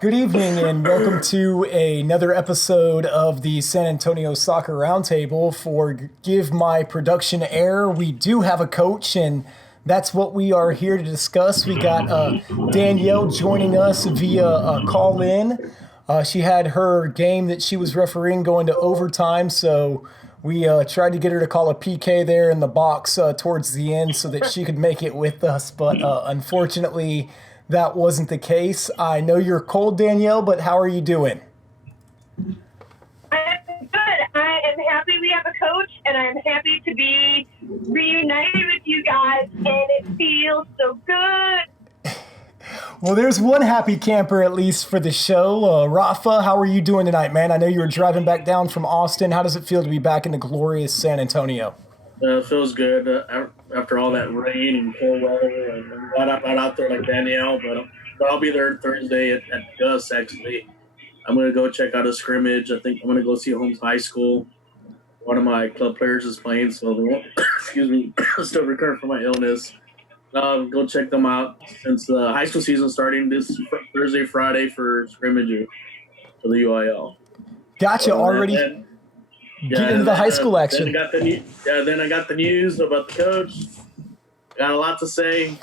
Good evening and welcome to another episode of the San Antonio Soccer Roundtable. For Give My Production Air, we do have a coach, and that's what we are here to discuss. We got Danielle joining us via call in. She had her game that she was refereeing going to overtime, so we tried to get her to call a PK there in the box towards the end so that she could make it with us, but unfortunately, that wasn't the case. I know you're cold, Danielle, but how are you doing? I'm good. I am happy we have a coach, and I'm happy to be reunited with you guys, and it feels so good. Well, there's one happy camper at least for the show. Rafa, how are you doing tonight, man? I know you were driving back down from Austin. How does it feel to be back in the glorious San Antonio? Feels good after all that rain and cold weather. And I'm glad I'm not out there like Danielle, but I'll be there Thursday at Gus, actually. I'm going to go check out a scrimmage. I think I'm going to go see Holmes High School. One of my club players is playing, so they won't, excuse me, still recovering from my illness. Go check them out since the high school season starting this Thursday, Friday for scrimmage for the UIL. Gotcha, already. Get into the high school action. Then I got the news about the coach. Got a lot to say,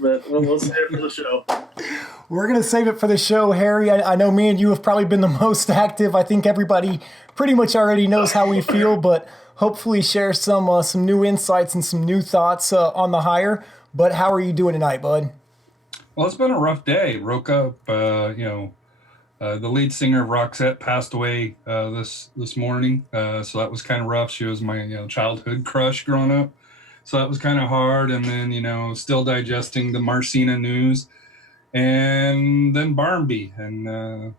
but we'll save it for the show. We're going to save it for the show, Harry. I know me and you have probably been the most active. I think everybody pretty much already knows how we feel, but hopefully share some new insights and some new thoughts on the hire. But how are you doing tonight, bud? Well, it's been a rough day. Woke up, the lead singer of Roxette passed away this morning, so that was kind of rough. She was my childhood crush growing up, so that was kind of hard. And then still digesting the Marcina news, and then Barnby and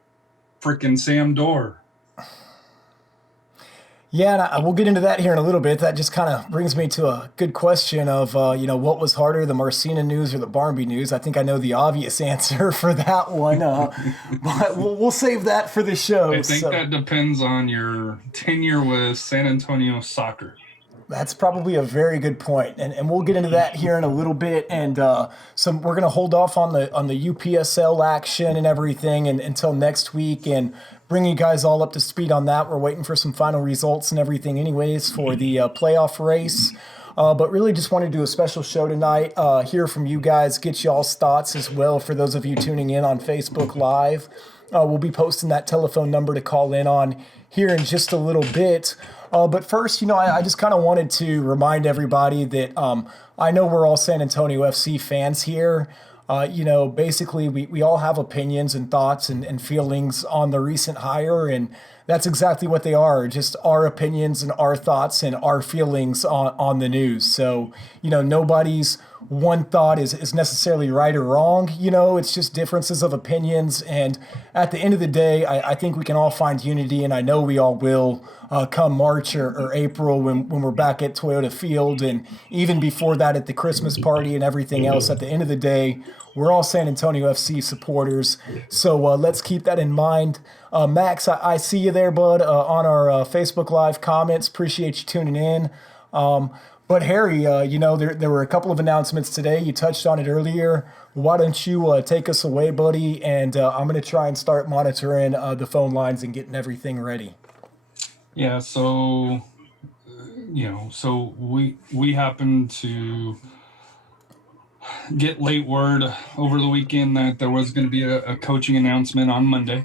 frickin' Sam Dorr. Yeah, and we'll get into that here in a little bit. That just kind of brings me to a good question of, what was harder, the Marcina news or the Barnby news? I think I know the obvious answer for that one, but we'll save that for the show. I think that depends on your tenure with San Antonio soccer. That's probably a very good point, and we'll get into that here in a little bit. And we're going to hold off on the UPSL action and everything until next week, and bring you guys all up to speed on that. We're waiting for some final results and everything, anyways, for the playoff race. But really, just wanted to do a special show tonight. Hear from you guys, get y'all's thoughts as well. For those of you tuning in on Facebook Live, we'll be posting that telephone number to call in on here in just a little bit. But first, I just kind of wanted to remind everybody that I know we're all San Antonio FC fans here. Basically, we all have opinions and thoughts and feelings on the recent hire, and that's exactly what they are, just our opinions and our thoughts and our feelings on the news. So, nobody's one thought is necessarily right or wrong. It's just differences of opinions. And at the end of the day, I think we can all find unity, and I know we all will come March or April when we're back at Toyota Field, and even before that at the Christmas party and everything else. At the end of the day, we're all San Antonio FC supporters. So let's keep that in mind. Max, I see you there, bud, on our Facebook Live comments. Appreciate you tuning in. But Harry, there were a couple of announcements today. You touched on it earlier. Why don't you take us away, buddy? And I'm going to try and start monitoring the phone lines and getting everything ready. Yeah, so we happened to get late word over the weekend that there was going to be a coaching announcement on Monday.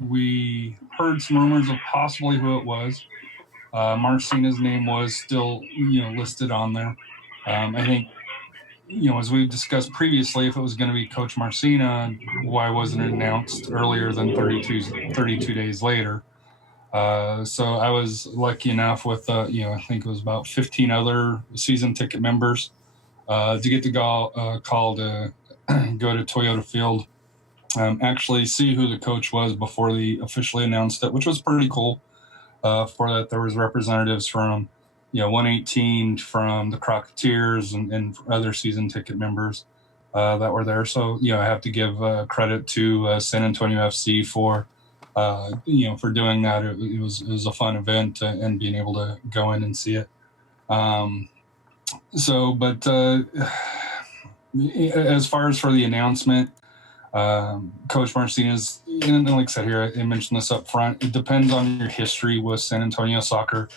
We heard some rumors of possibly who it was. Marcina's name was still, listed on there. I think, as we've discussed previously, if it was going to be Coach Marcina, why wasn't it announced earlier than 32 days later? So I was lucky enough with, I think it was about 15 other season ticket members to get the call to go to Toyota Field, actually see who the coach was before they officially announced it, which was pretty cool. For that, there was representatives from, 118, from the Crocketeers and other season ticket members that were there. So, I have to give credit to San Antonio FC for doing that. It was a fun event and being able to go in and see it. But as far as for the announcement, Coach Marcina's, and like I said here, I mentioned this up front, it depends on your history with San Antonio soccer.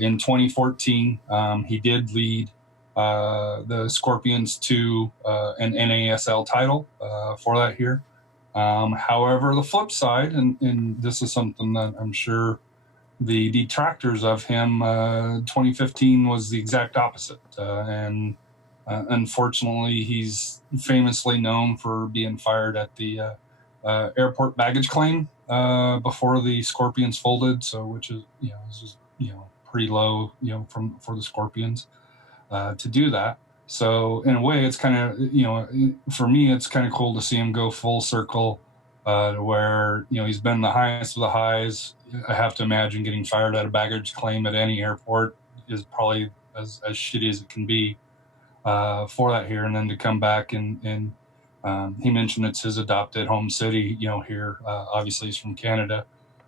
In 2014, he did lead the Scorpions to an NASL title for that year. However, the flip side, and this is something that I'm sure the detractors of him, 2015 was the exact opposite. And unfortunately, he's famously known for being fired at the airport baggage claim before the Scorpions folded. So, which is, pretty low, for the Scorpions to do that. So in a way, it's kind of, for me, it's kind of cool to see him go full circle to where, he's been the highest of the highs. I have to imagine getting fired at a baggage claim at any airport is probably as shitty as it can be for that here. And then to come back and he mentioned it's his adopted home city, here, obviously he's from Canada,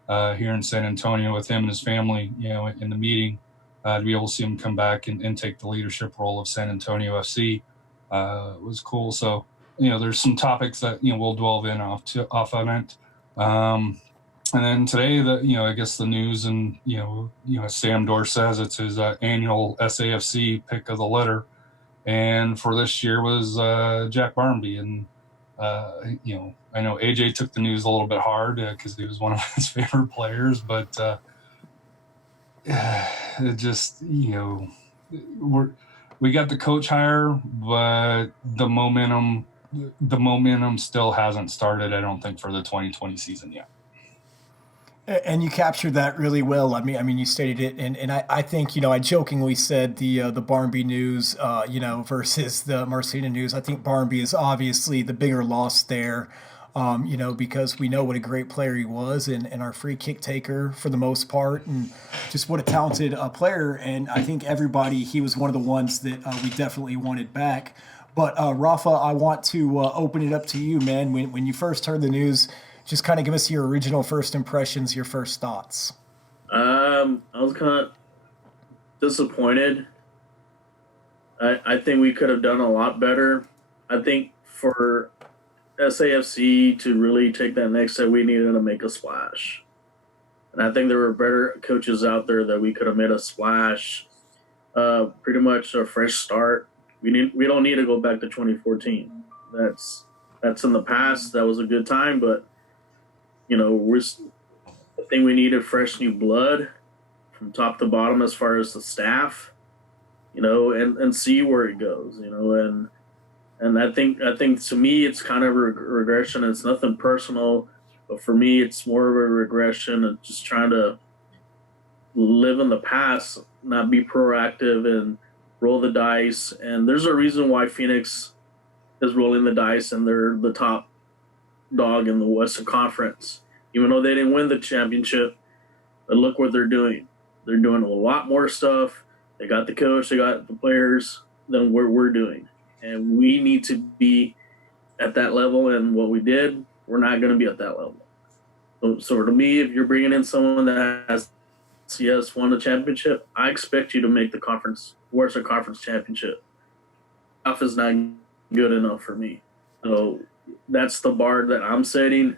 here in San Antonio with him and his family, in the meeting. To be able to see him come back and take the leadership role of San Antonio FC was cool. So, there's some topics that, we'll delve in off on it. And then today, I guess the news and, as Sam Dorr says, it's his annual SAFC pick of the litter. And for this year was Jack Barmby. And, I know AJ took the news a little bit hard because he was one of his favorite players, but it just, we got the coach hire, but the momentum still hasn't started, I don't think, for the 2020 season yet. And you captured that really well. I mean, you stated it, and I think, I jokingly said the Barmby news, versus the Marcina news. I think Barmby is obviously the bigger loss there, because we know what a great player he was and our free kick taker for the most part, and just what a talented player. And I think he was one of the ones that we definitely wanted back. But Rafa, I want to open it up to you, man. When you first heard the news, just kind of give us your original first impressions, your first thoughts. I was kind of disappointed. I think we could have done a lot better. I think for SAFC to really take that next step, we needed to make a splash. And I think there were better coaches out there that we could have made a splash, pretty much a fresh start. We don't need to go back to 2014. That's in the past. That was a good time, but I think we needed fresh new blood from top to bottom as far as the staff, and see where it goes, and I think to me it's kind of a regression. It's nothing personal, but for me it's more of a regression of just trying to live in the past, not be proactive and roll the dice. And there's a reason why Phoenix is rolling the dice and they're the top dog in the Western Conference, even though they didn't win the championship. But look what they're doing. They're doing a lot more stuff. They got the coach, they got the players than what we're doing. And we need to be at that level. And what we did, we're not going to be at that level. So to me, if you're bringing in someone that has won the championship, I expect you to make the Western Conference championship. Stuff is not good enough for me. So that's the bar that I'm setting.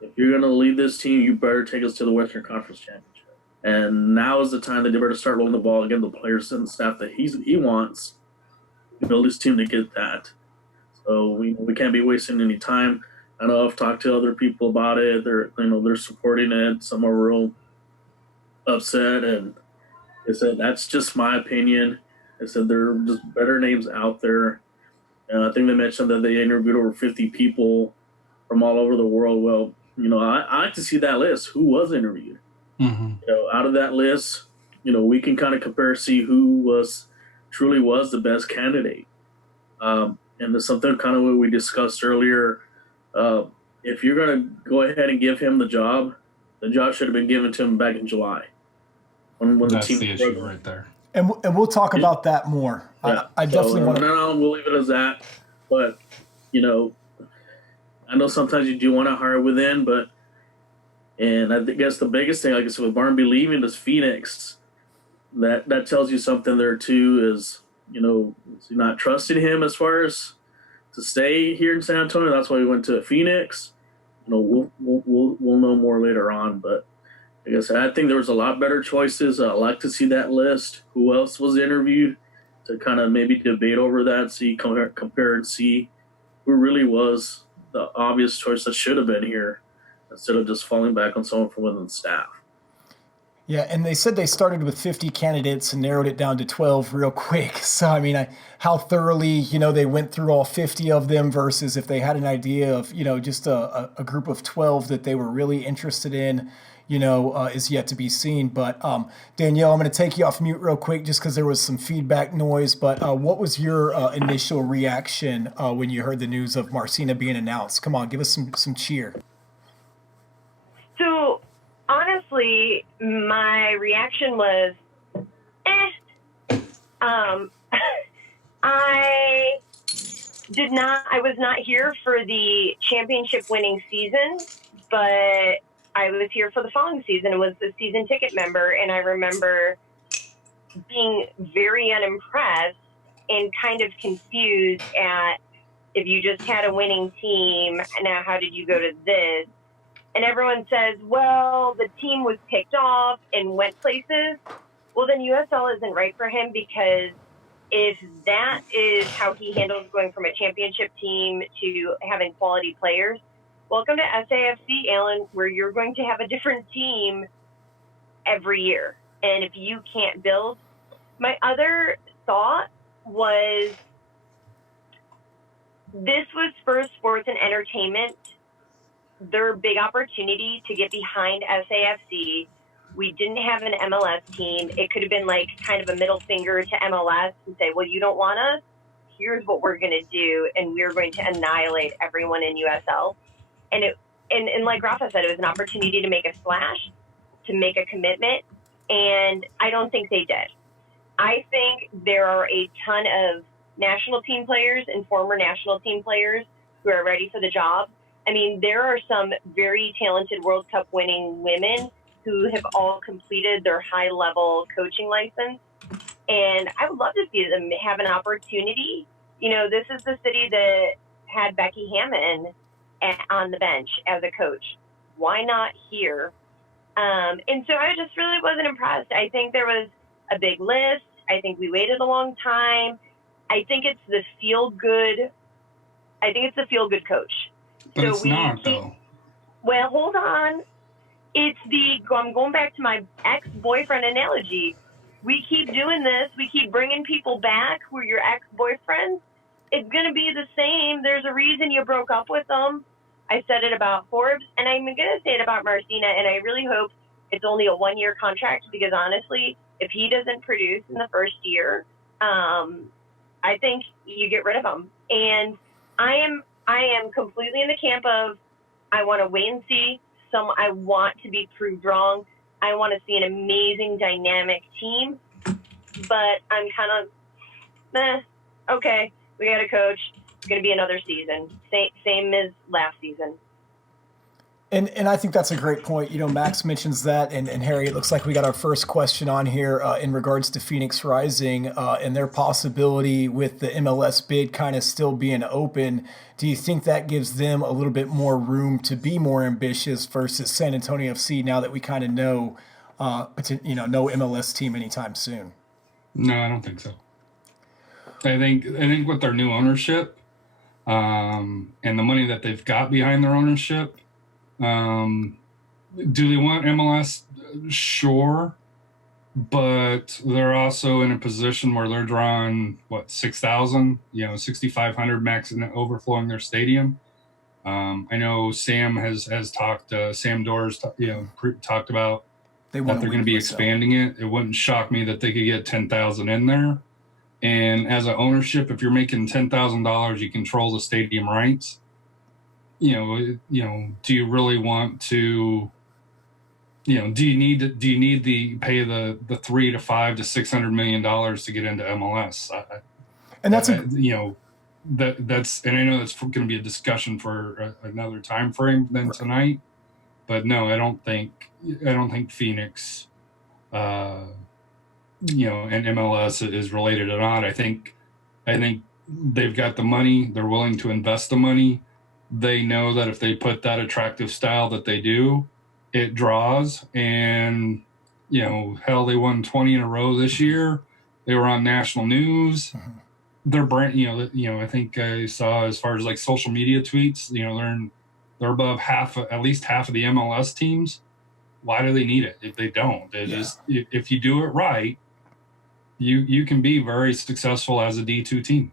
If you're going to lead this team, you better take us to the Western Conference championship. And now is the time that they better start rolling the ball, again, the players and the staff that he wants to build his team to get that. So we can't be wasting any time. I know I've talked to other people about it. They're supporting it. Some are real upset, and they said that's just my opinion. They said there are just better names out there. I think they mentioned that they interviewed over 50 people from all over the world. Well, I like to see that list. Who was interviewed? Mm-hmm. Out of that list, we can kind of compare, see who truly was the best candidate. And there's something kind of what we discussed earlier. If you're going to go ahead and give him the job should have been given to him back in July. When That's the team the issue right there. And we'll talk about that more. Yeah. I definitely want to. No, we'll leave it as that. But, I know sometimes you do want to hire within, and I guess the biggest thing, like I said, with Barmby leaving is Phoenix. That tells you something there too. Is he not trusting him as far as to stay here in San Antonio. That's why we went to Phoenix. We'll know more later on, but like I said, I think there was a lot better choices. I like to see that list. Who else was interviewed to kind of maybe debate over that, see compare and see who really was the obvious choice that should have been here instead of just falling back on someone from within the staff. Yeah, and they said they started with 50 candidates and narrowed it down to 12 real quick. So, I mean, how thoroughly, they went through all 50 of them versus if they had an idea of, just a group of 12 that they were really interested in, is yet to be seen. But Danielle, I'm going to take you off mute real quick just because there was some feedback noise. But what was your initial reaction when you heard the news of Marcina being announced? Come on, give us some cheer. So, honestly, my reaction was, I was not here for the championship winning season, but I was here for the following season and was the season ticket member. And I remember being very unimpressed and kind of confused at if you just had a winning team, now how did you go to this? And everyone says, well, the team was picked off and went places. Well, then USL isn't right for him, because if that is how he handles going from a championship team to having quality players, welcome to SAFC, Alan, where you're going to have a different team every year. And if you can't build, my other thought was this was Spurs Sports and Entertainment, their big opportunity to get behind SAFC. We didn't have an MLS team. It could have been like kind of a middle finger to MLS and say, well, you don't want us? Here's what we're going to do, and we're going to annihilate everyone in USL. And like Rafa said, it was an opportunity to make a splash, to make a commitment, and I don't think they did. I think there are a ton of national team players and former national team players who are ready for the job. I mean, there are some very talented World Cup winning women who have all completed their high-level coaching license. And I would love to see them have an opportunity. This is the city that had Becky Hammond on the bench as a coach. Why not here? And so I just really wasn't impressed. I think there was a big list. I think we waited a long time. I think it's the feel-good coach. But so it's not, though. Well, hold on. I'm going back to my ex-boyfriend analogy. We keep doing this. We keep bringing people back who are your ex-boyfriends. It's going to be the same. There's a reason you broke up with them. I said it about Forbes, and I'm going to say it about Marcina, and I really hope it's only a one-year contract, because honestly, if he doesn't produce in the first year, I think you get rid of him. And I am completely in the camp of I want to wait and see. I want to be proved wrong. I want to see an amazing, dynamic team. But I'm kind of, okay, we got a coach. It's going to be another season. Same as last season. And I think that's a great point. Max mentions that, and Harry, it looks like we got our first question on here in regards to Phoenix Rising and their possibility with the MLS bid kind of still being open. Do you think that gives them a little bit more room to be more ambitious versus San Antonio FC now that we kind of know, no MLS team anytime soon? No, I don't think so. I think with their new ownership and the money that they've got behind their ownership, do they want MLS? Sure. But they're also in a position where they're drawing, 6,000, 6,500 max and overflowing their stadium. I know Sam has talked, Sam Doors, talked about that they're going to be expanding it. It wouldn't shock me that they could get 10,000 in there. And as an ownership, if you're making $10,000, you control the stadium rights. Do you really want to, do you need the pay the $300 to $500 to $600 million to get into MLS? And that's that's, and I know that's going to be a discussion for another time frame than tonight, but no, I don't think Phoenix, and MLS is related or not. I think they've got the money. They're willing to invest the money. They know that if they put that attractive style that they do, it draws. And, hell, they won 20 in a row this year. They were on national news. Their brand, I think I saw as far as like social media tweets, they're above at least half of the MLS teams. Why do they need it if they don't? Just, if you do it right, you can be very successful as a D2 team.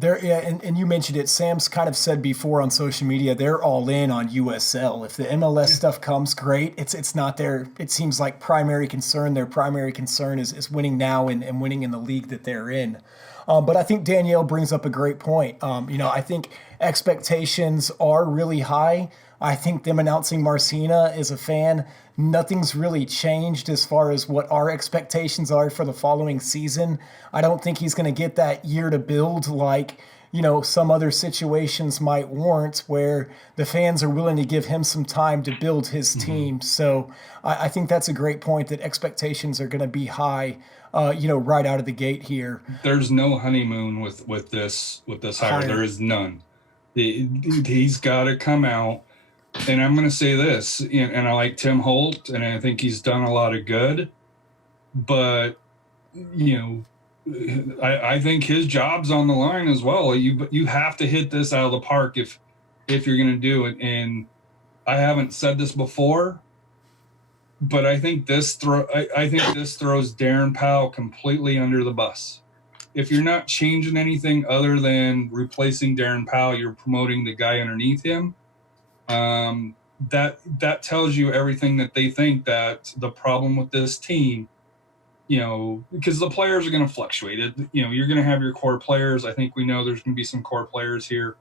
And you mentioned it. Sam's kind of said before on social media, they're all in on USL. If the MLS stuff comes, great. It's not their, it seems like, primary concern. Their primary concern is winning now and winning in the league that they're in. But I think Danielle brings up a great point. I think expectations are really high. I think them announcing Marcina as a fan, nothing's really changed as far as what our expectations are for the following season. I don't think he's going to get that year to build like, some other situations might warrant, where the fans are willing to give him some time to build his team. So I think that's a great point, that expectations are going to be high, right out of the gate here. There's no honeymoon with this hire. There is none. He's got to come out. And I'm going to say this, and I like Tim Holt, and I think he's done a lot of good. But, I think his job's on the line as well. You have to hit this out of the park if you're going to do it. And I haven't said this before, but I think this throws Darren Powell completely under the bus. If you're not changing anything other than replacing Darren Powell, you're promoting the guy underneath him. That tells you everything that they think, that the problem with this team, because the players are going to fluctuate. You're going to have your core players. I think we know there's going to be some core players here,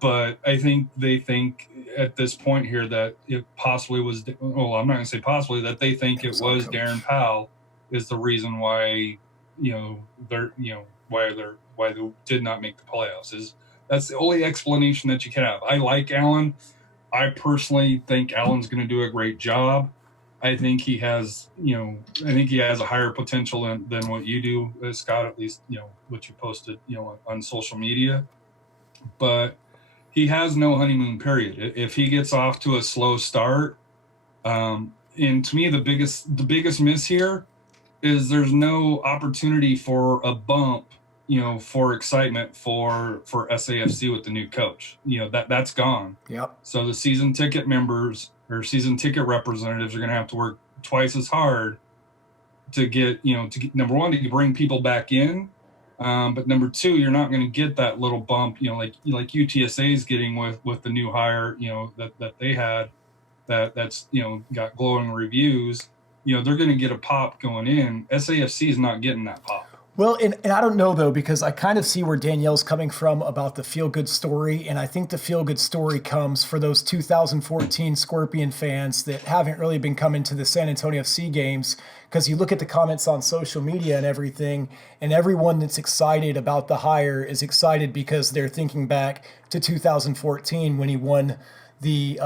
but I think they think at this point here that it possibly was, well, I'm not going to say possibly, that they think it was Darren Powell is the reason why, why they did not make the playoffs. That's the only explanation that you can have. I like Alan. I personally think Alan's going to do a great job. I think he has, a higher potential than what you do, Scott, at least, what you posted, on social media. But he has no honeymoon period. If he gets off to a slow start, and to me, the biggest miss here is there's no opportunity for a bump, for excitement for SAFC with the new coach. That's gone. Yep. So the season ticket members or season ticket representatives are going to have to work twice as hard to get, number one, to bring people back in. But number two, you're not going to get that little bump, like UTSA is getting with the new hire, that they had, that's got glowing reviews. They're going to get a pop going in. SAFC is not getting that pop. Well, and I don't know, though, because I kind of see where Danielle's coming from about the feel-good story, and I think the feel-good story comes for those 2014 Scorpion fans that haven't really been coming to the San Antonio FC games, because you look at the comments on social media and everything, and everyone that's excited about the hire is excited because they're thinking back to 2014 when he won the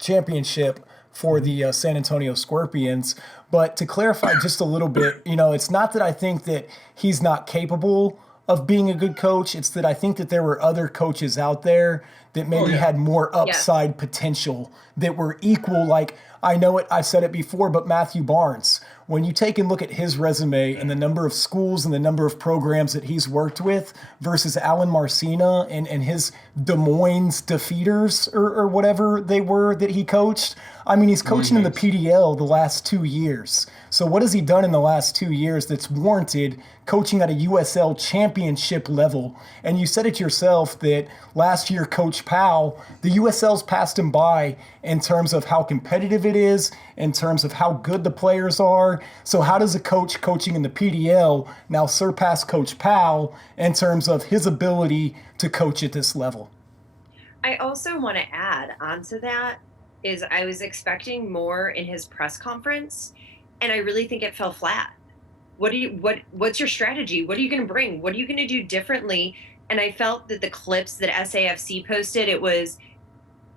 championship for the San Antonio Scorpions. But to clarify just a little bit, it's not that I think that he's not capable of being a good coach. It's that I think that there were other coaches out there that maybe had more upside potential, that were equal. Like, I know it, I've said it before, but Matthew Barnes, when you take and look at his resume and the number of schools and the number of programs that he's worked with versus Alan Marcina and his Des Moines Defeaters or whatever they were that he coached. I mean, he's coaching in the PDL the last 2 years. So what has he done in the last 2 years that's warranted coaching at a USL championship level? And you said it yourself that last year, Coach Powell, the USL's passed him by in terms of how competitive it is, in terms of how good the players are. So how does a coach coaching in the PDL now surpass Coach Powell in terms of his ability to coach at this level? I also want to add onto that is I was expecting more in his press conference, and I really think it fell flat. What's your strategy? What are you going to bring? What are you going to do differently? And I felt that the clips that SAFC posted, it was,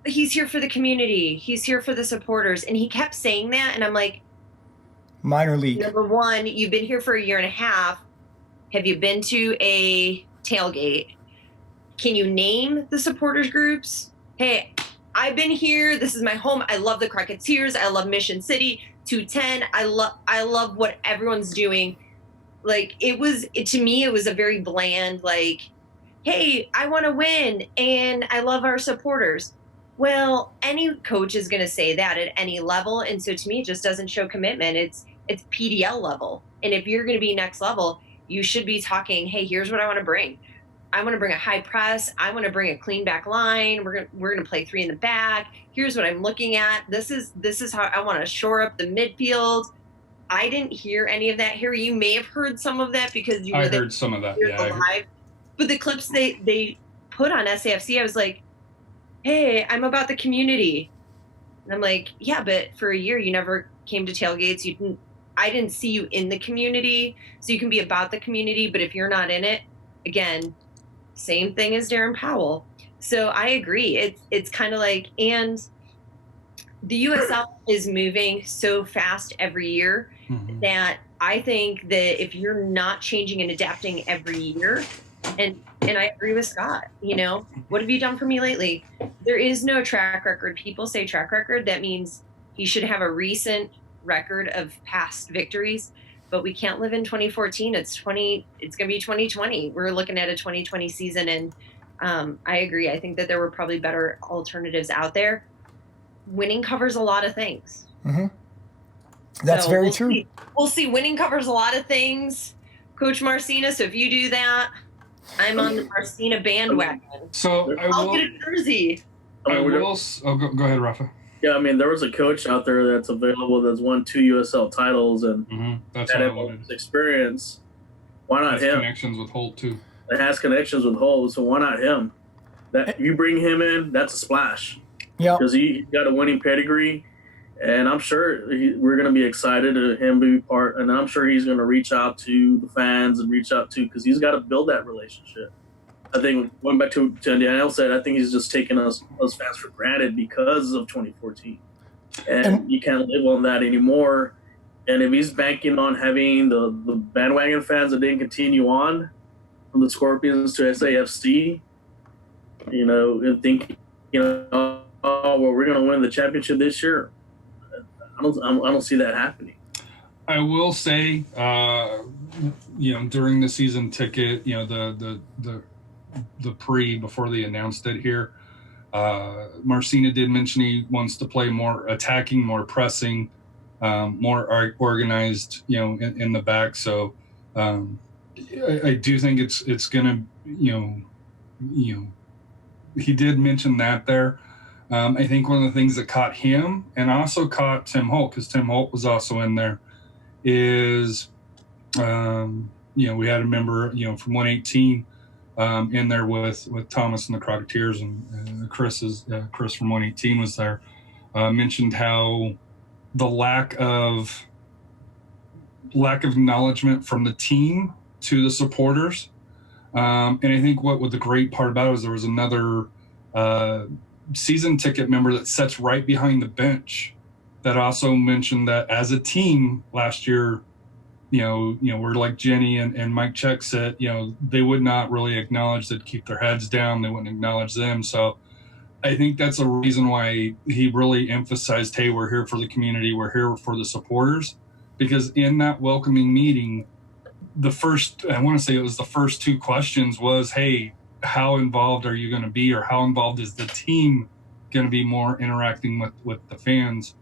he's here for the community. He's here for the supporters. And he kept saying that. And I'm like, minor league. Number one, you've been here for a year and a half. Have you been to a tailgate, can you name the supporters groups? Hey, I've been here. This is my home. I love the Crocketeers. I love Mission City, 210. I love what everyone's doing. Like, to me, it was a very bland, like, hey, I want to win and I love our supporters. Well, any coach is going to say that at any level. And so to me, it just doesn't show commitment. It's PDL level. And if you're going to be next level, you should be talking, hey, here's what I want to bring. I want to bring a high press. I want to bring a clean back line. We're going to play 3 in the back. Here's what I'm looking at. This is how I want to shore up the midfield. I didn't hear any of that. Harry, you may have heard some of that because you were I heard some of that. Yeah, live. But the clips they put on SAFC, I was like, hey, I'm about the community. And I'm like, yeah, but for a year you never came to tailgates. I didn't see you in the community. So you can be about the community, but if you're not in it, again, same thing as Darren Powell. So I agree. It's kind of like, and the USL is moving so fast every year that I think that if you're not changing and adapting every year, and I agree with Scott, what have you done for me lately? There is no track record. People say track record. That means he should have a recent record of past victories, but we can't live in 2014. It's going to be 2020. We're looking at a 2020 season. And I agree. I think that there were probably better alternatives out there. Winning covers a lot of things. Mm-hmm. That's so very true. We'll see. Winning covers a lot of things, Coach Marcina. So if you do that, I'm on the Marcina bandwagon. So I'll get a jersey. Go ahead, Rafa. Yeah, I mean, there was a coach out there that's available that's won 2 USL titles and that's had experience. Why not him? Connections with Holt too. It has connections with Holt, so why not him? That you bring him in, that's a splash. Yeah, because he got a winning pedigree, and I'm sure we're going to be excited to him be part. And I'm sure he's going to reach out to the fans and reach out to because he's got to build that relationship. I think going back to Danielle said, I think he's just taking us fans for granted because of 2014, and you can't live on that anymore. And if he's banking on having the bandwagon fans that didn't continue on from the Scorpions to SAFC, and think, oh, well, we're going to win the championship this year. I don't see that happening. I will say, during the season ticket, the before they announced it here, Marcina did mention he wants to play more attacking, more pressing, more organized, in the back. So I do think it's going to, he did mention that there. I think one of the things that caught him and also caught Tim Holt, because Tim Holt was also in there, is, we had a member, from 118 in there with Thomas and the Crocketeers, and Chris from 118 was there, mentioned how the lack of acknowledgement from the team to the supporters. And I think what the great part about it is there was another season ticket member that sits right behind the bench that also mentioned that as a team last year, we're like Jenny and Mike Check said, they would not really acknowledge, they'd keep their heads down, they wouldn't acknowledge them. So I think that's a reason why he really emphasized, hey, we're here for the community, we're here for the supporters, because in that welcoming meeting, the first 2 questions was, hey, how involved are you going to be, or how involved is the team going to be more interacting with the fans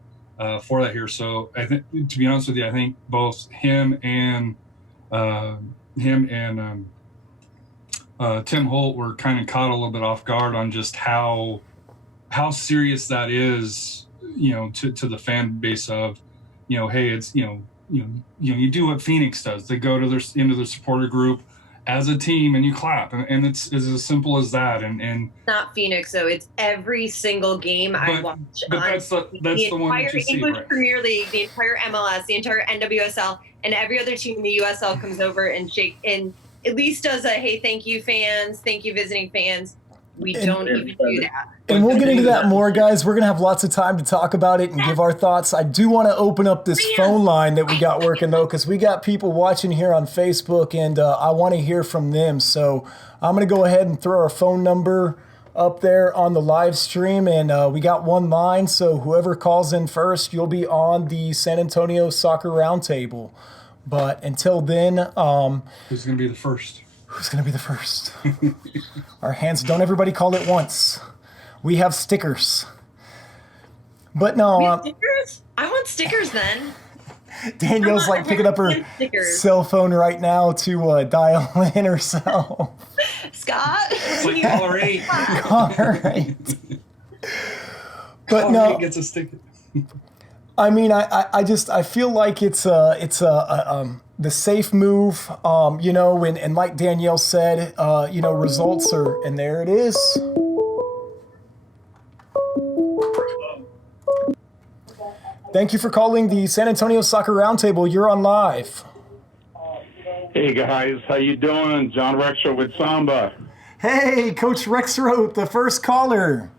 for that here? So I think, to be honest with you, I think both him and Tim Holt were kind of caught a little bit off guard on just how serious that is, to the fan base of, hey, it's, you do what Phoenix does. They go into their supporter group as a team and you clap, and it's as simple as that. And not Phoenix, though. It's every single game I watch. But that's the one that you see, English right? Premier League, the entire MLS, the entire NWSL, and every other team in the USL comes over and at least does a, hey, thank you fans, thank you visiting fans. We don't even do that. And we'll get into that more, guys. We're going to have lots of time to talk about it and give our thoughts. I do want to open up this phone line that we got working, though, because we got people watching here on Facebook, and I want to hear from them. So I'm going to go ahead and throw our phone number up there on the live stream, and we got one line. So whoever calls in first, you'll be on the San Antonio Soccer Roundtable. But until then, who's going to be the first? Who's going to be the first? Our hands, don't everybody call it once. We have stickers. But no. Stickers? I want stickers then. Danielle's like picking up her cell phone right now to dial in herself. Scott? It's like caller 8. Caller 8. But caller no. 8 gets a sticker. I mean, I feel like it's the safe move, you know, and like Danielle said, you know, results are, and there it is. Thank you for calling the San Antonio Soccer Roundtable. You're on live. Hey guys, how you doing? John Rexroth with Samba. Hey, Coach Rexroth, the first caller.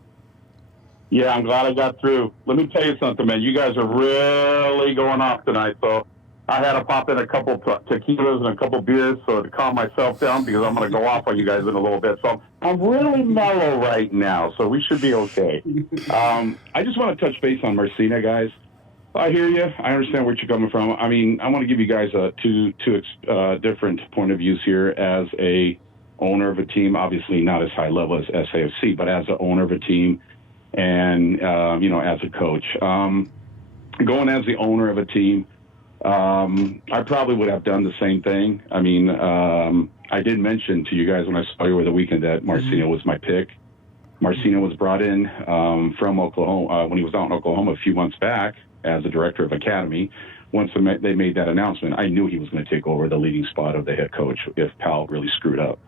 Yeah, I'm glad I got through. Let me tell you something, man. You guys are really going off tonight, so I had to pop in a couple tequilas and a couple beers so to calm myself down because I'm going to go off on you guys in a little bit. So I'm really mellow right now, so we should be okay. I just want to touch base on Marcina, guys. I hear you. I understand where you're coming from. I mean, I want to give you guys two different point of views here as a owner of a team. Obviously, not as high level as SAFC, but as an owner of a team and you know, as a coach. Going as the owner of a team, I probably would have done the same thing. I mean, I did mention to you guys when I saw you over the weekend that Marcina was my pick. Marcina was brought in from Oklahoma when he was out in Oklahoma a few months back as a director of academy. Once they made that announcement, I knew he was going to take over the leading spot of the head coach if Powell really screwed up.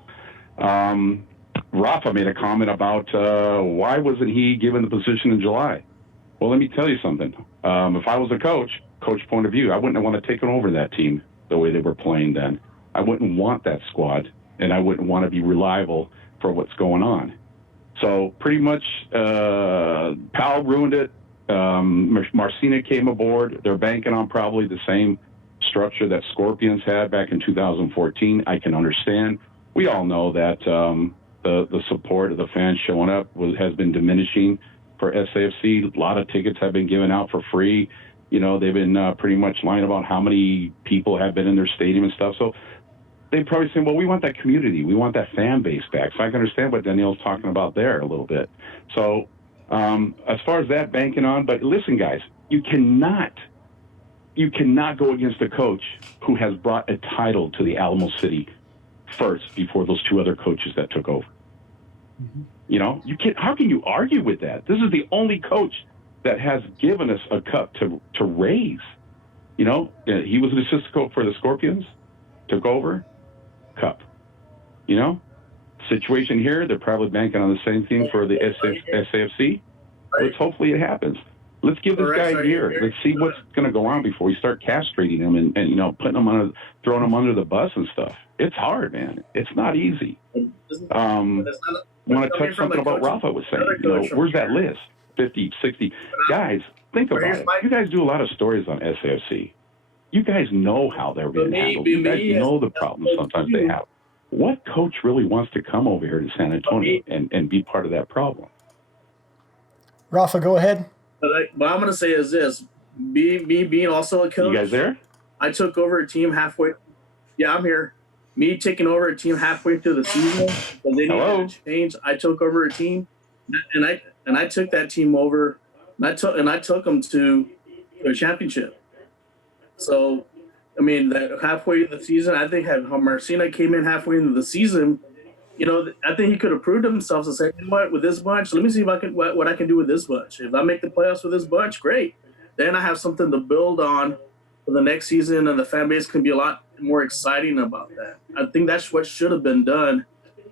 Rafa made a comment about why wasn't he given the position in July? Well, let me tell you something. If I was a coach point of view, I wouldn't want to take over that team the way they were playing then. I wouldn't want that squad, and I wouldn't want to be reliable for what's going on. So pretty much Powell ruined it. Marcina came aboard. They're banking on probably the same structure that Scorpions had back in 2014. I can understand. We all know that the support of the fans showing up has been diminishing for SAFC. A lot of tickets have been given out for free. You know, they've been pretty much lying about how many people have been in their stadium and stuff. So they probably say, well, we want that community. We want that fan base back. So I can understand what Danielle's talking about there a little bit. So as far as that banking on, but listen, guys, you cannot go against a coach who has brought a title to the Alamo City first before those two other coaches that took over. Mm-hmm. You know, how can you argue with that? This is the only coach that has given us a cup to raise. You know, he was an assistant coach for the Scorpions, took over, cup. You know, situation here, they're probably banking on the same thing for the SAFC. Let's hopefully it happens. Let's give this guy a year. Let's see what's going to go on before we start castrating him and you know, throwing him under the bus and stuff. It's hard, man. It's not easy. I want to touch something about Rafa was saying. You know, where's that list? 50, 60. Guys, think about it. You guys do a lot of stories on SAFC. You guys know how they're being handled. You guys know the problems sometimes they have. What coach really wants to come over here to San Antonio and be part of that problem? Rafa, go ahead. What I'm going to say is this. Me being also a coach. You guys there? I took over a team halfway. Yeah, I'm here. Me taking over a team halfway through the season. But they needed to change. I took over a team, and I took that team over. And I took them to a championship. So, I mean, that halfway through the season, I think how Marcina came in halfway into the season, you know, I think he could have proved himself to say, you know what, with this bunch, let me see if I can what I can do with this bunch. If I make the playoffs with this bunch, great. Then I have something to build on for the next season, and the fan base can be a lot more exciting about that. I think that's what should have been done,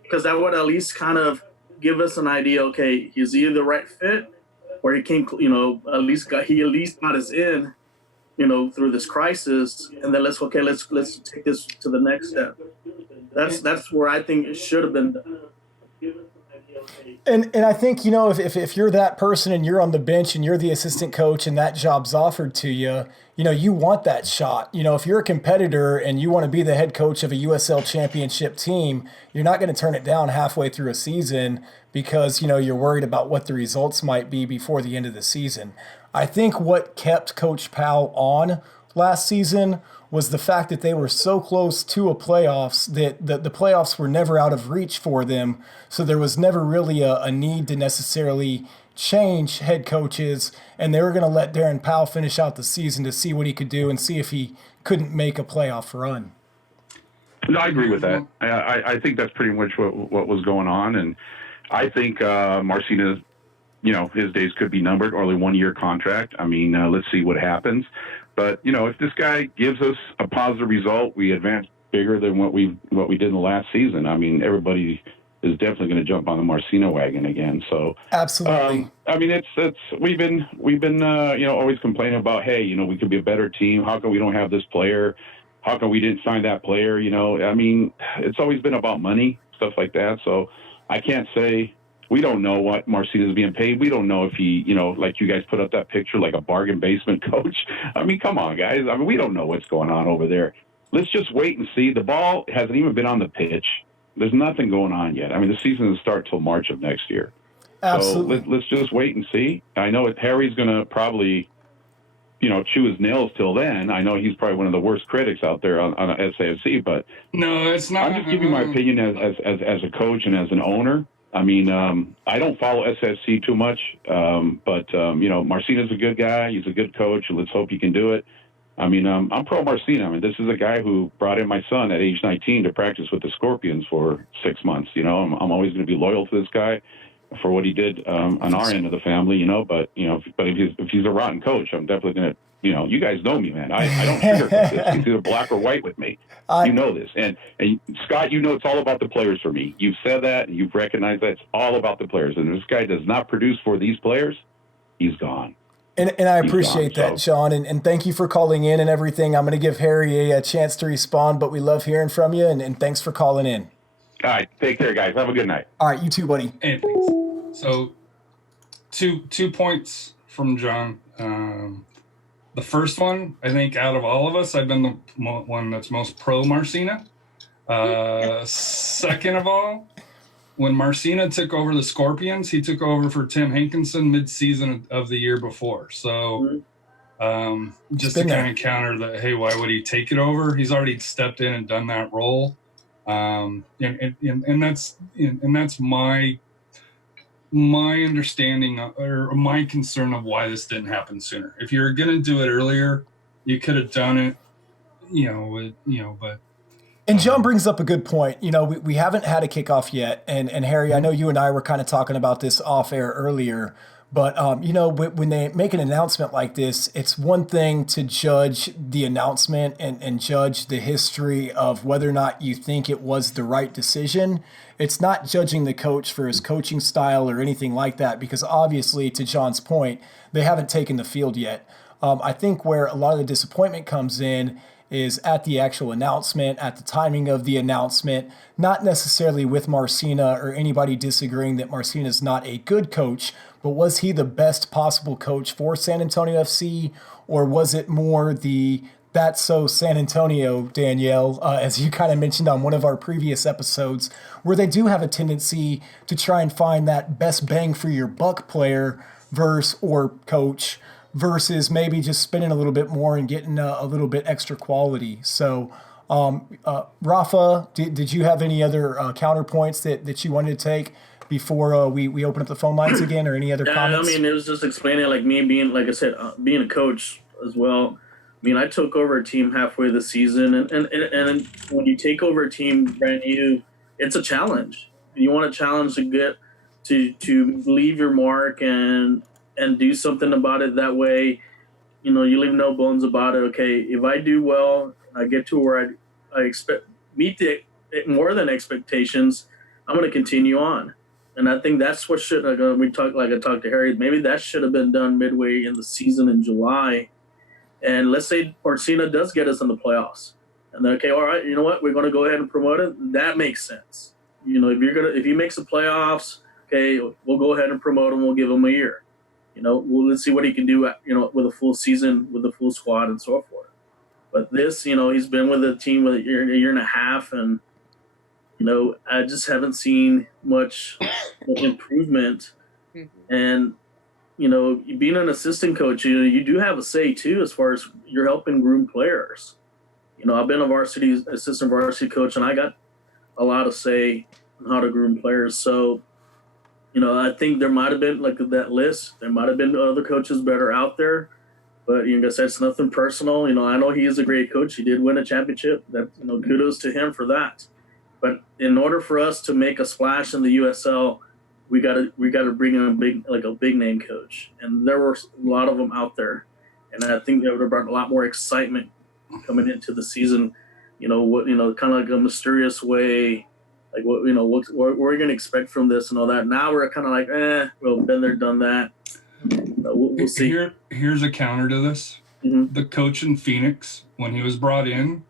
because that would at least kind of give us an idea. Okay, he's either the right fit, or he can, you know, at least got us in, you know, through this crisis, and then let's take this to the next step. That's where I think it should have been done. And I think, if you're that person and you're on the bench and you're the assistant coach and that job's offered to you, you want that shot. If you're a competitor and you want to be the head coach of a USL championship team, you're not going to turn it down halfway through a season because, you're worried about what the results might be before the end of the season. I think what kept Coach Powell on last season was the fact that they were so close to a playoffs that the playoffs were never out of reach for them. So there was never really a need to necessarily change head coaches, and they were going to let Darren Powell finish out the season to see what he could do and see if he couldn't make a playoff run. No, I agree with that. I think that's pretty much what was going on, and I think Marcina, his days could be numbered. Only 1 year contract. I mean, let's see what happens. But if this guy gives us a positive result, we advance bigger than what we did in the last season. I mean, everybody is definitely going to jump on the Marcina wagon again. So absolutely. I mean, we've been always complaining about, hey, we could be a better team. How come we don't have this player? How come we didn't sign that player? I mean, it's always been about money, stuff like that. So I can't say. We don't know what Marcina is being paid. We don't know if he, like you guys put up that picture, like a bargain basement coach. I mean, come on, guys. I mean, we don't know what's going on over there. Let's just wait and see. The ball hasn't even been on the pitch. There's nothing going on yet. I mean, the season doesn't start till March of next year. Absolutely. So let's just wait and see. I know Harry's going to probably, chew his nails till then. I know he's probably one of the worst critics out there on SAFC, but no, it's not. I'm just giving my opinion as a coach and as an owner. I mean, I don't follow SSC too much, but Marcina's a good guy. He's a good coach, and let's hope he can do it. I mean, I'm pro Marcina. I mean, this is a guy who brought in my son at age 19 to practice with the Scorpions for 6 months. I'm always going to be loyal to this guy for what he did on our end of the family, but if he's a rotten coach, I'm definitely going to, you guys know me, man. I don't sugarcoat this. He's either black or white with me. You know this. And Scott, it's all about the players for me. You've said that, and you've recognized that it's all about the players. And if this guy does not produce for these players, he's gone. And I appreciate that, Sean, and thank you for calling in and everything. I'm going to give Harry a chance to respond, but we love hearing from you, and thanks for calling in. All right, take care, guys. Have a good night. All right, you too, buddy. Hey, thanks. So, two points from John. The first one, I think out of all of us, I've been the one that's most pro Marcina. Second of all, when Marcina took over the Scorpions, he took over for Tim Hankinson mid-season of the year before. So just to kind of counter that, hey, why would he take it over? He's already stepped in and done that role. And that's my understanding or my concern of why this didn't happen sooner. If you're going to do it earlier, you could have done it, but. And John brings up a good point. We haven't had a kickoff yet. And Harry, I know you and I were kind of talking about this off air earlier, but when they make an announcement like this, it's one thing to judge the announcement and judge the history of whether or not you think it was the right decision. It's not judging the coach for his coaching style or anything like that, because obviously, to John's point, they haven't taken the field yet. I think where a lot of the disappointment comes in is at the actual announcement, at the timing of the announcement, not necessarily with Marcina or anybody disagreeing that Marcina is not a good coach, but was he the best possible coach for San Antonio FC, or was it more the That's So San Antonio, Danielle, as you kind of mentioned on one of our previous episodes, where they do have a tendency to try and find that best bang for your buck player or coach versus maybe just spending a little bit more and getting a little bit extra quality. So, Rafa, did you have any other counterpoints that you wanted to take before we open up the phone lines again, or any other comments? I mean, it was just explaining, like me being, like I said, being a coach as well. I mean, I took over a team halfway the season, and when you take over a team brand new, it's a challenge. You want a challenge to get to leave your mark and do something about it. That way, you leave no bones about it. Okay, if I do well, I get to where I expect meet the more than expectations, I'm going to continue on. And I think that's what should I talked to Harry. Maybe that should have been done midway in the season in July. And let's say Marcina does get us in the playoffs, and then, okay, all right, you know what, we're going to go ahead and promote it. That makes sense. If he makes the playoffs, okay, we'll go ahead and promote him. We'll give him a year. Let's see what he can do, with a full season, with a full squad and so forth. But this, he's been with the team a year and a half, and, I just haven't seen much improvement. Mm-hmm. And, being an assistant coach, you do have a say too, as far as you're helping groom players. I've been a assistant varsity coach, and I got a lot of say on how to groom players. So, I think there might have been, like that list, there might have been other coaches better out there. But, like I said, it's nothing personal. I know he is a great coach. He did win a championship. That, kudos to him for that. But in order for us to make a splash in the USL, we got to bring in a big name coach. And there were a lot of them out there. And I think that would have brought a lot more excitement coming into the season. Kind of like a mysterious way, like what we're going to expect from this and all that. Now we're kind of like, well, been there, done that. We'll see. Here's a counter to this. Mm-hmm. The coach in Phoenix, when he was brought in,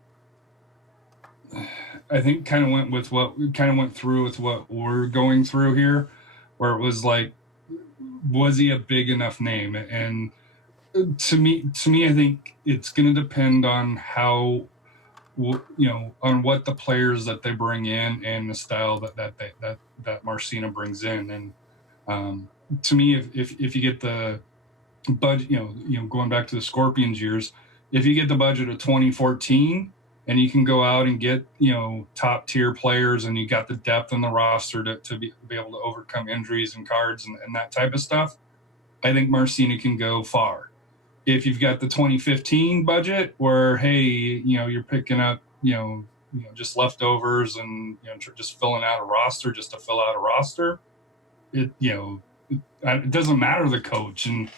I think kind of went through with what we're going through here, where it was like, was he a big enough name? And to me, I think it's going to depend on how, on what the players that they bring in and the style that Marcina brings in. And to me, if you get the budget, going back to the Scorpions years, if you get the budget of 2014 and you can go out and get, top tier players, and you got the depth in the roster to be able to overcome injuries and cards and that type of stuff, I think Marcina can go far. If you've got the 2015 budget where, hey, you're picking up, just leftovers and, just filling out a roster just to fill out a roster, it doesn't matter the coach. And,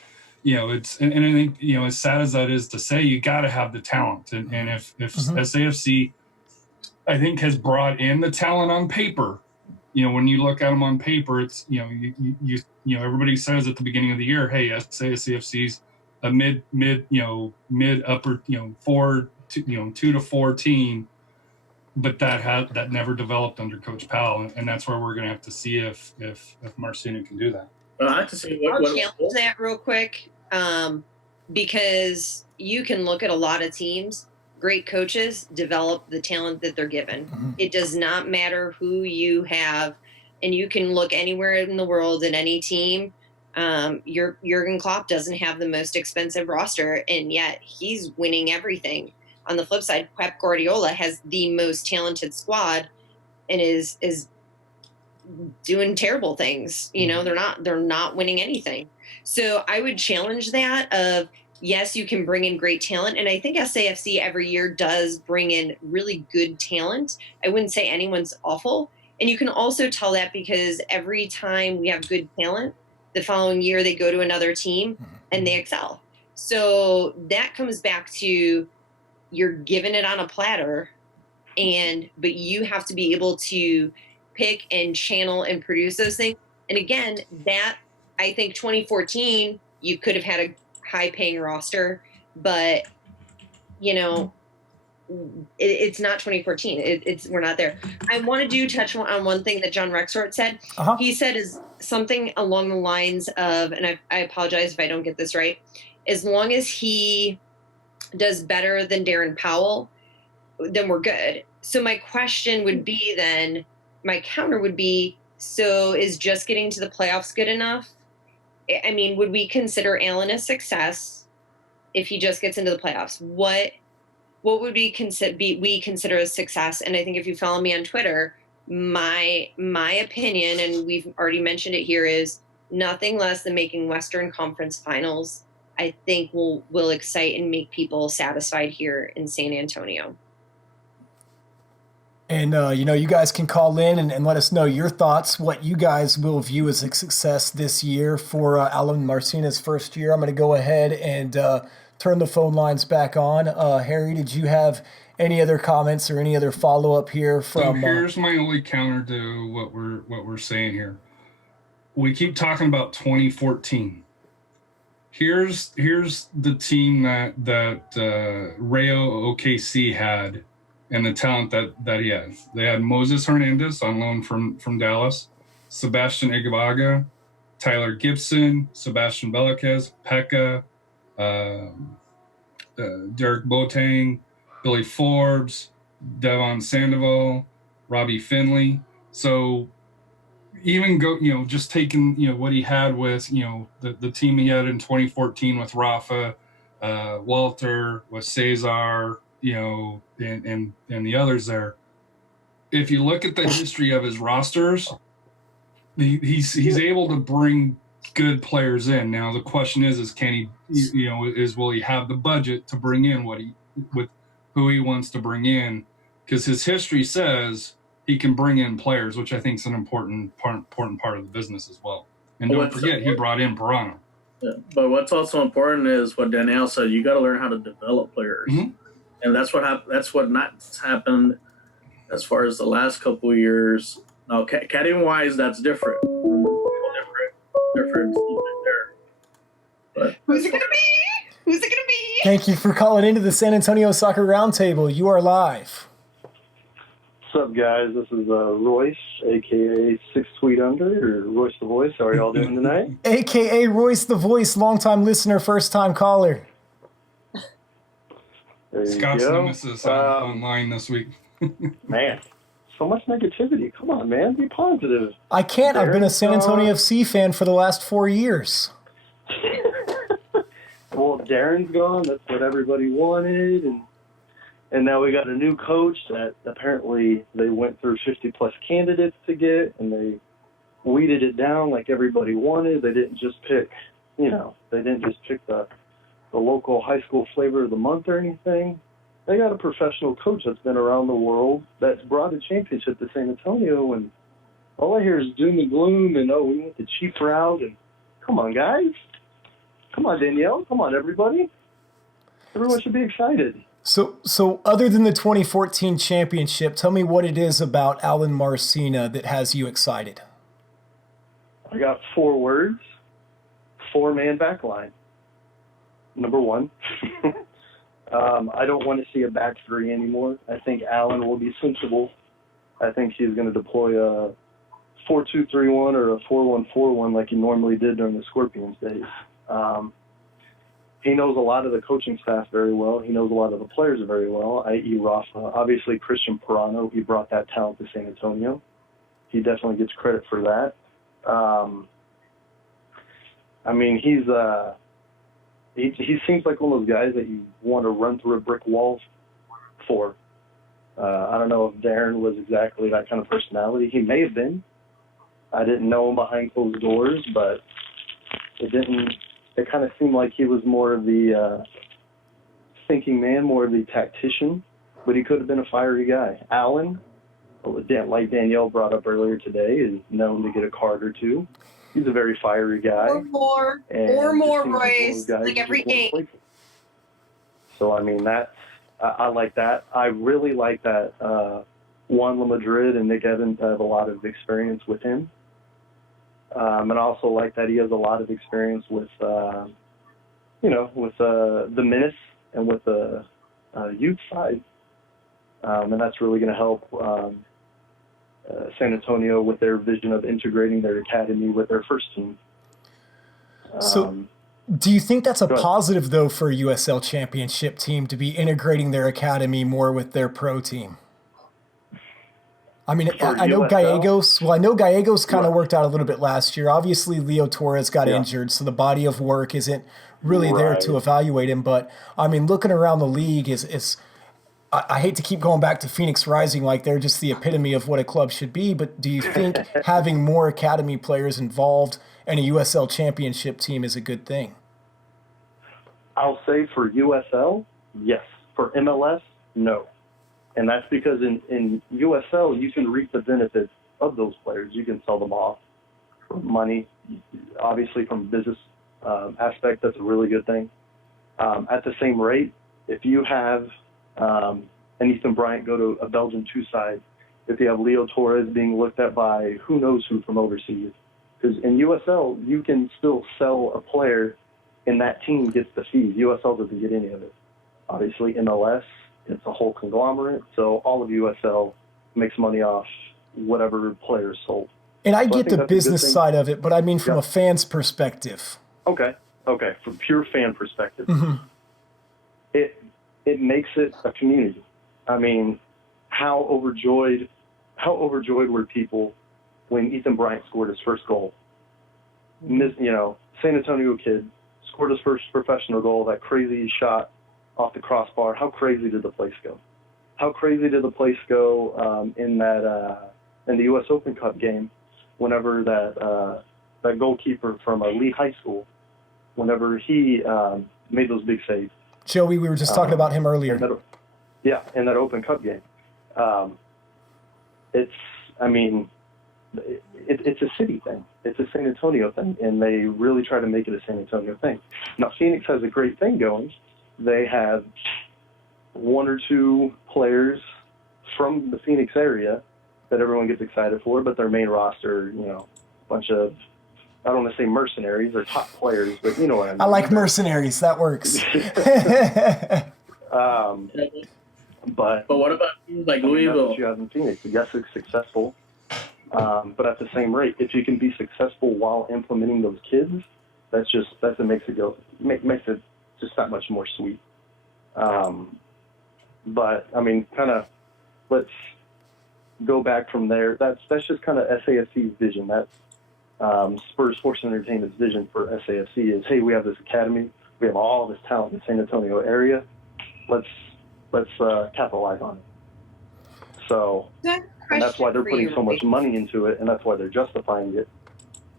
and I think, as sad as that is to say, you got to have the talent. And if Mm-hmm. SAFC, I think, has brought in the talent on paper, when you look at them on paper, it's, everybody says at the beginning of the year, hey, SAFC's a mid upper, 2 to 4 team, but that never developed under Coach Powell, and that's where we're going to have to see if Marcina can do that. I have to see I'll challenge that real quick, because you can look at a lot of teams. Great coaches develop the talent that they're given. Mm-hmm. It does not matter who you have, and you can look anywhere in the world in any team. Jurgen Klopp doesn't have the most expensive roster, and yet he's winning everything. On the flip side, Pep Guardiola has the most talented squad and is doing terrible things. They're not winning anything. So I would challenge that of, yes, you can bring in great talent. And I think SAFC every year does bring in really good talent. I wouldn't say anyone's awful. And you can also tell that because every time we have good talent, the following year they go to another team and they excel. So that comes back to, you're given it on a platter, but you have to be able to pick and channel and produce those things. And again, that, I think 2014, you could have had a high paying roster, but it's not 2014. We're not there. I want to touch on one thing that John Rexroth said. Uh-huh. He said is something along the lines of, and I apologize if I don't get this right, as long as he does better than Darren Powell, then we're good. So my question would be then, my counter would be, so is just getting to the playoffs good enough? I mean, would we consider Alan a success if he just gets into the playoffs? What would we consider a success? And I think if you follow me on Twitter, my opinion, and we've already mentioned it here, is nothing less than making Western Conference Finals. I think will excite and make people satisfied here in San Antonio. And, you guys can call in and let us know your thoughts, what you guys will view as a success this year for Alan Marcina's first year. I'm going to go ahead and turn the phone lines back on. Harry, did you have any other comments or any other follow-up here from... So here's my only counter to what we're saying here. We keep talking about 2014. Here's the team that Rayo OKC had, and the talent that he has. They had Moses Hernandez on loan from Dallas. Sebastian Igabaga, Tyler Gibson, Sebastian Velasquez, Pekka, Derek Boateng, Billy Forbes, Devon Sandoval, Robbie Finley. So even just taking, what he had with, the team he had in 2014 with Rafa, Walter, with Cesar, and the others there. If you look at the history of his rosters, he's able to bring good players in. Now the question is can he, will he have the budget to bring in with who he wants to bring in? Because his history says he can bring in players, which I think is an important part of the business as well. And don't forget, he brought in Pirano. Yeah, but what's also important is what Danielle said. You got to learn how to develop players, and that's what not happened as far as the last couple of years. Now, caddying wise, that's different. Different there. But who's it gonna be? Who's it gonna be? Thank you for calling into the San Antonio Soccer Roundtable. You are live. What's up, guys? This is Royce, a.k.a. 6 Tweet Under, or Royce the Voice. How are y'all doing tonight? A.k.a. Royce the Voice, longtime listener, first-time caller. Scott's nemesis online this week. Man, so much negativity. Come on, man. Be positive. I can't. I've been a San Antonio FC fan for the last 4 years. Well, Darren's gone. That's what everybody wanted. And now we got a new coach that apparently they went through 50-plus candidates to get, and they weeded it down like everybody wanted. They didn't just pick, the local high school flavor of the month or anything. They got a professional coach that's been around the world that's brought a championship to San Antonio, and all I hear is doom and gloom and, we went the cheap route. And come on, guys. Come on, Danielle. Come on, everybody. Everyone should be excited. So other than the 2014 championship, tell me what it is about Alan Marcina that has you excited. I got 4 words. 4-man back line. Number 1. I don't want to see a back 3 anymore. I think Alan will be sensible. I think he's going to deploy a 4-2-3-1 or a 4-1-4-1 like he normally did during the Scorpions days. He knows a lot of the coaching staff very well. He knows a lot of the players very well, i.e. Rafa. Obviously, Christian Pirano, he brought that talent to San Antonio. He definitely gets credit for that. He seems like one of those guys that you want to run through a brick wall for. I don't know if Darren was exactly that kind of personality. He may have been. I didn't know him behind closed doors, but it kind of seemed like he was more of the thinking man, more of the tactician, but he could have been a fiery guy. Alan, like Danielle brought up earlier today, is known to get a card or two. He's a very fiery guy. Or more, Royce, like every game. So, I like that. I really like that Juan La Madrid and Nick Evans have a lot of experience with him. And I also like that he has a lot of experience with, the Menace and with the youth side. And that's really going to help San Antonio with their vision of integrating their academy with their first team. So do you think that's a positive, though, for a USL championship team to be integrating their academy more with their pro team? I know Gallegos. Well, I know Gallegos kind of worked out a little bit last year. Obviously, Leo Torres got injured, so the body of work isn't really there to evaluate him. But looking around the league is I hate to keep going back to Phoenix Rising like they're just the epitome of what a club should be. But do you think having more academy players involved in a USL championship team is a good thing? I'll say for USL, yes. For MLS, no. And that's because in USL, you can reap the benefits of those players. You can sell them off for money. Obviously, from a business aspect, that's a really good thing. At the same rate, if you have an Ethan Bryant go to a Belgian 2 side, if you have Leo Torres being looked at by who knows who from overseas, because in USL, you can still sell a player and that team gets the fees. USL doesn't get any of it. Obviously, MLS, it's a whole conglomerate, so all of USL makes money off whatever player is sold. And I So I get think the that's a good business thing. side of it, but I mean from Yep. a fan's perspective. Okay. From pure fan perspective, Mm-hmm. it makes it a community. I mean, how overjoyed were people when Ethan Bryant scored his first goal? San Antonio kid scored his first professional goal, that crazy shot off the crossbar. How crazy did the place go? How crazy did the place go in the U.S. Open Cup game? Whenever that goalkeeper from Lee High School, whenever he made those big saves. Joey, we were just talking about him earlier. In that Open Cup game. It's a city thing. It's a San Antonio thing, and they really try to make it a San Antonio thing. Now, Phoenix has a great thing going. They have one or two players from the Phoenix area that everyone gets excited for, but their main roster, a bunch of, I don't want to say mercenaries or top players, but you know what I mean. I like mercenaries. That works. But what about teams like that's Louisville? what you have in Phoenix. Yes, it's successful, but at the same rate, if you can be successful while implementing those kids, that makes it just that much more sweet. But I mean, kind of, let's go back from there. That's just kind of SAFC's vision. That's Spurs Sports and Entertainment's vision for SAFC is, hey, we have this academy, we have all this talent in the San Antonio area. Let's capitalize on it. So, and that's why they're putting so much money into it, and that's why they're justifying it.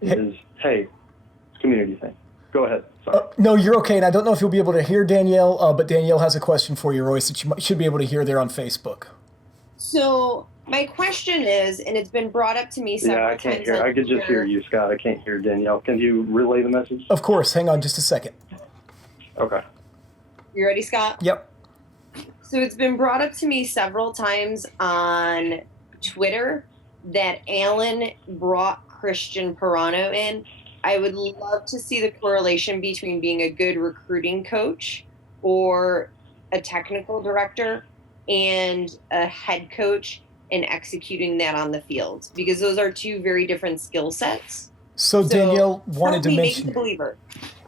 Is hey, it's a community thing. Go ahead. Sorry. No, you're okay. And I don't know if you'll be able to hear Danielle, but Danielle has a question for you, Royce, that you should be able to hear there on Facebook. So my question is, and it's been brought up to me several times. Yeah, I can't hear. I could just hear you, Scott. I can't hear Danielle. Can you relay the message? Of course. Hang on just a second. Okay. You ready, Scott? Yep. So it's been brought up to me several times on Twitter that Alan brought Christian Pirano in. I would love to see the correlation between being a good recruiting coach or a technical director and a head coach and executing that on the field, because those are two very different skill sets. So Danielle wanted to mention. Make the believer.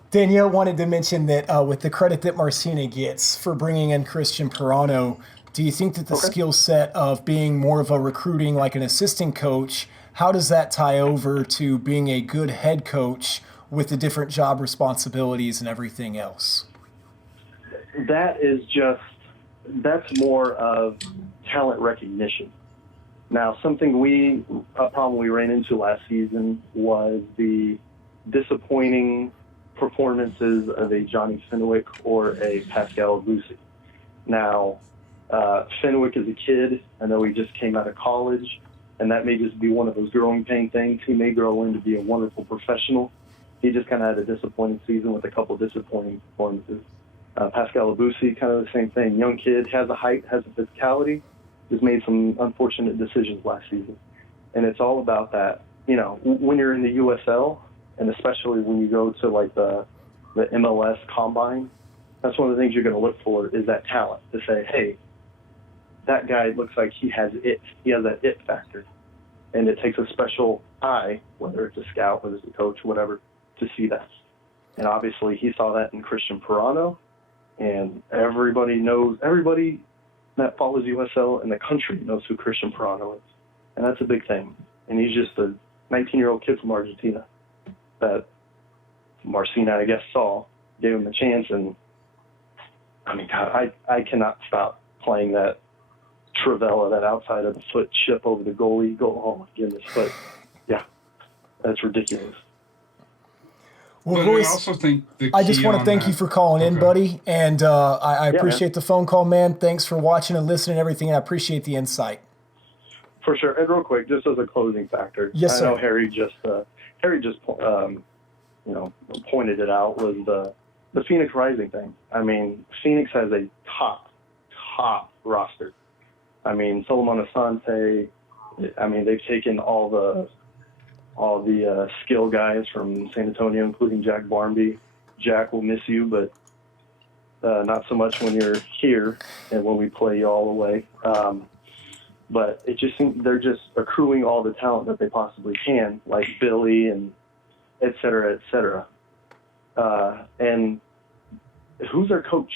Danielle wanted to mention that with the credit that Marcina gets for bringing in Christian Pirano, do you think that the skill set of being more of a recruiting, like an assistant coach, how does that tie over to being a good head coach with the different job responsibilities and everything else? That's more of talent recognition. Now, a problem we ran into last season was the disappointing performances of a Johnny Fenwick or a Pascal Abusi. Now, Fenwick is a kid. I know he just came out of college, and that may just be one of those growing pain things. He may grow into be a wonderful professional. He just kind of had a disappointing season with a couple disappointing performances. Pascal Abusi, kind of the same thing. Young kid, has a height, has a physicality, just made some unfortunate decisions last season. And it's all about that. When you're in the USL, and especially when you go to like the MLS combine, that's one of the things you're going to look for is that talent, to say, hey, that guy looks like he has it. He has that it factor. And it takes a special eye, whether it's a scout, whether it's a coach, whatever, to see that. And obviously he saw that in Christian Pirano, and everybody that follows USL in the country knows who Christian Pirano is. And that's a big thing. And he's just a 19-year-old kid from Argentina that Marcina, I guess, saw, gave him a chance. And I mean, God, I cannot stop playing that Travella, that outside of the foot chip over the goalie. Oh my goodness. But yeah, that's ridiculous. Well, But Royce, I also think I just want to thank you for calling in, buddy. And I appreciate the phone call, man. Thanks for watching and listening and everything. And I appreciate the insight. For sure. And real quick, just as a closing factor, yes, sir. I know Harry just pointed it out, was the Phoenix Rising thing. I mean, Phoenix has a top roster. I mean, Solomon Asante. I mean, they've taken all the skill guys from San Antonio, including Jack Barmby. Jack will miss you, but not so much when you're here and when we play you all the way. but it just seems they're just accruing all the talent that they possibly can, like Billy and et cetera, et cetera. And who's their coach?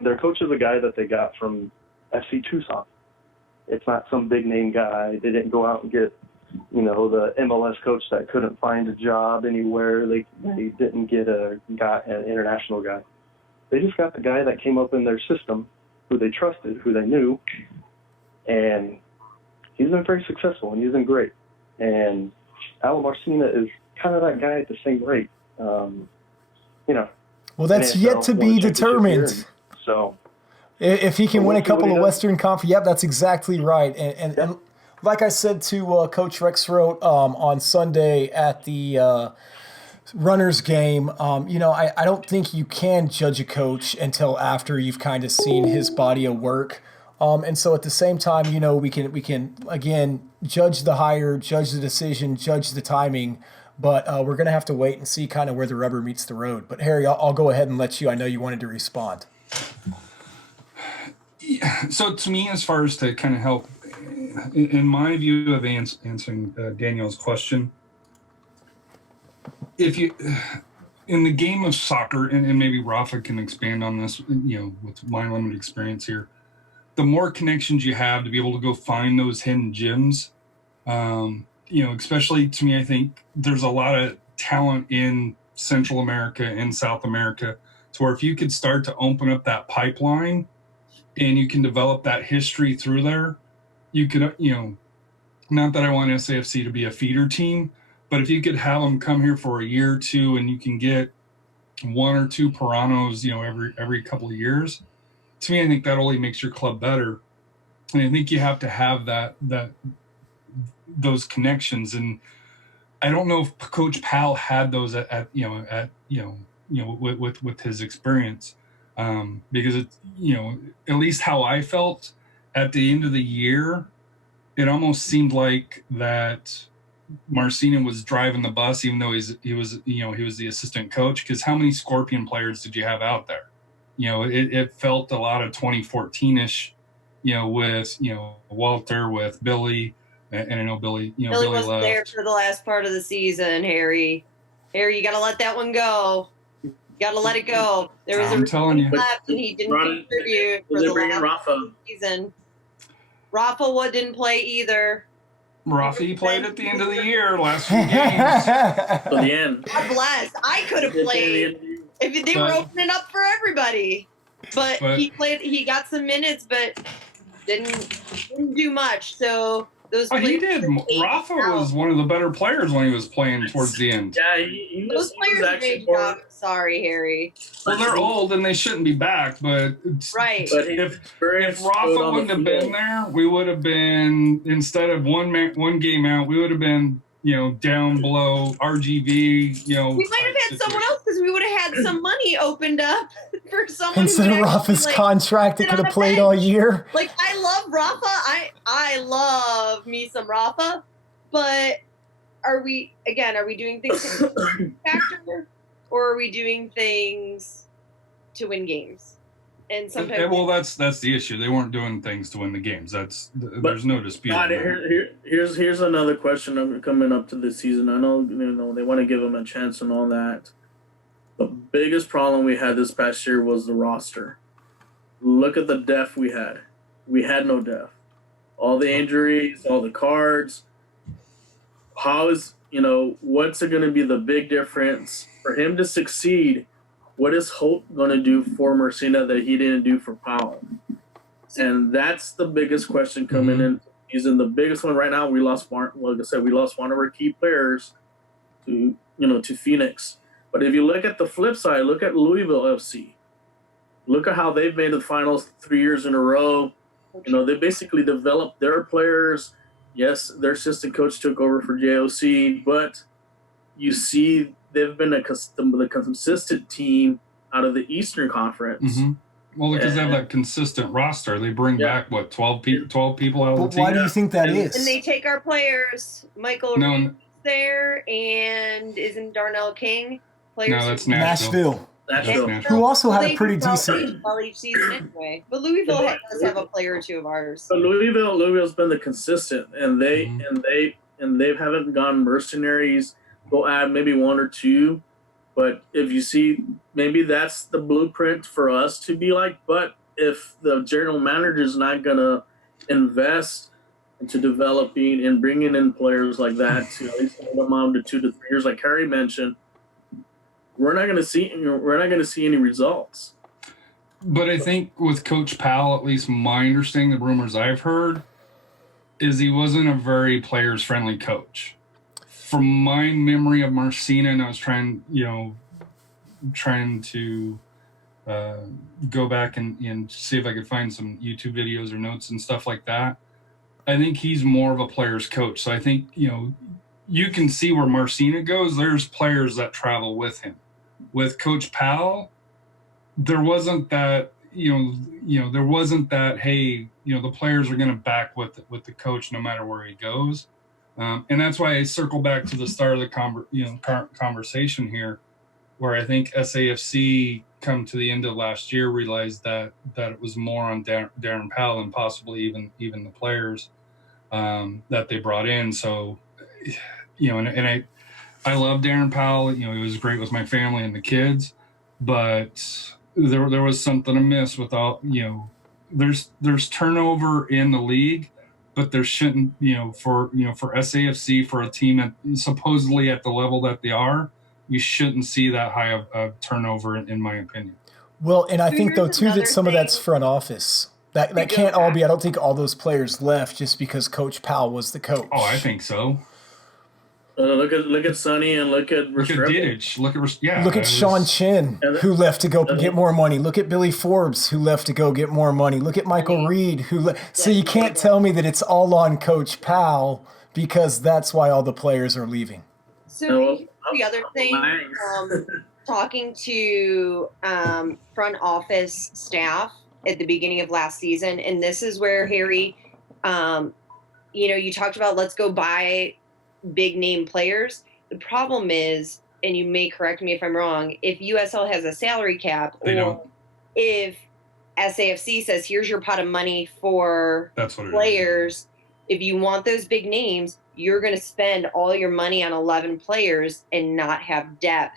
Their coach is a guy that they got from FC Tucson. It's not some big name guy. They didn't go out and get, the MLS coach that couldn't find a job anywhere. They didn't get an international guy. They just got the guy that came up in their system, who they trusted, who they knew, and he's been very successful and he's been great. And Alan Marcina is kind of that guy at the same rate. Well, that's yet to be determined. So, if he can win a couple of Western Conference, that's exactly right. And like I said to Coach Rexroth on Sunday at the Runners game, I don't think you can judge a coach until after you've kind of seen his body of work. And so at the same time, we can again judge the hire, judge the decision, judge the timing. But we're going to have to wait and see kind of where the rubber meets the road. But, Harry, I'll go ahead and let you. I know you wanted to respond. Yeah. So, to me, as far as to kind of help, in my view of answering Danielle's question, if you in the game of soccer, and maybe Rafa can expand on this, with my limited experience here, the more connections you have to be able to go find those hidden gems, especially to me, I think there's a lot of talent in Central America and South America to where if you could start to open up that pipeline and you can develop that history through there, you could, not that I want SAFC to be a feeder team, but if you could have them come here for a year or two and you can get one or two Piranos, every couple of years, to me, I think that only makes your club better. And I think you have to have those connections. And I don't know if Coach Powell had those with his experience, because it's, at least how I felt at the end of the year, it almost seemed like that Marcina was driving the bus, even though he was the assistant coach. Because how many Scorpion players did you have out there? It felt a lot of 2014-ish, with Walter, with Billy. And I know Billy, Billy wasn't left. there for the last part of the season, Harry. Harry, you got to let that one go. You got to let it go. There was telling you. left, and he didn't contribute for the last season. Rafa didn't play either. Rafa played at the end of the year, last few games. To the end. God bless. I could have played if they were opening up for everybody. But he played. He got some minutes, but didn't do much. So. He did. Rafa was one of the better players when he was playing towards the end. Yeah, those players made job. Sorry, Harry. Well, they're old and they shouldn't be back, but right. But if Rafa wouldn't have been there, we would have been, instead of one game out, we would have been down below RGV. We might have had someone else because we would have had some money opened up for someone. Instead of Rafa's contract, that could have played all year. Like, I love Rafa. I love me some Rafa, but are we doing things to factor, or are we doing things to win games? And sometimes, that's the issue. They weren't doing things to win the games. There's no dispute. Here's another question coming up to this season. I know they want to give them a chance and all that. The biggest problem we had this past year was the roster. Look at the depth we had. We had no depth. All the injuries, all the cards. What's it going to be the big difference for him to succeed? What is Hope going to do for Marcina that he didn't do for Powell? And that's the biggest question coming in. He's in the biggest one right now. We lost one of our key players to Phoenix. But if you look at the flip side, look at Louisville FC. Look at how they've made the finals 3 years in a row. They basically developed their players. Yes, their assistant coach took over for JOC, but you see they've been the consistent team out of the Eastern Conference. Mm-hmm. Well, because they have that consistent roster. They bring back, 12 people out of the team? Why do you think that is? And they take our players. Michael Reed's there, and isn't Darnell King? No, that's Nashville. Nashville. Who also had a They pretty do well decent. each season anyway. But Louisville does have a player or two of ours. But Louisville's been the consistent, and they haven't gone mercenaries. They'll add maybe one or two, but if you see, maybe that's the blueprint for us to be like. But if the general manager is not gonna invest into developing and bringing in players like that to at least hold them on to 2 to 3 years, like Harry mentioned, we're not gonna see any results. But I think with Coach Powell, at least my understanding, the rumors I've heard, is he wasn't a very players-friendly coach. From my memory of Marcina, and I was trying to go back and see if I could find some YouTube videos or notes and stuff like that. I think he's more of a player's coach. So I think, you can see where Marcina goes. There's players that travel with him. With Coach Powell, there wasn't that, there wasn't that, hey, the players are going to back with the coach no matter where he goes. And that's why I circle back to the start of the conversation here, where I think SAFC come to the end of last year realized that it was more on Darren Powell and possibly even the players that they brought in. So, and I love Darren Powell. He was great with my family and the kids, but there was something amiss with all. There's turnover in the league, but there shouldn't. For SAFC, for a team at supposedly at the level that they are, you shouldn't see that high of turnover, in my opinion. Well, and I think, though, Here's too, that another some of thing. that's front office. That can't all be. I don't think all those players left just because Coach Powell was the coach. Oh, I think so. Look at Sonny and look at Didic. Look at Sean Chin, who left to go get more money. Look at Billy Forbes, who left to go get more money. Look at Michael Reed, who left. So you can't tell me that it's all on Coach Powell, because that's why all the players are leaving. So the other thing, talking to front office staff at the beginning of last season, and this is where Harry, you talked about let's go buy big name players. The problem is, and you may correct me if I'm wrong, if USL has a salary cap, if SAFC says here's your pot of money for players, if you want those big names, you're going to spend all your money on 11 players and not have depth.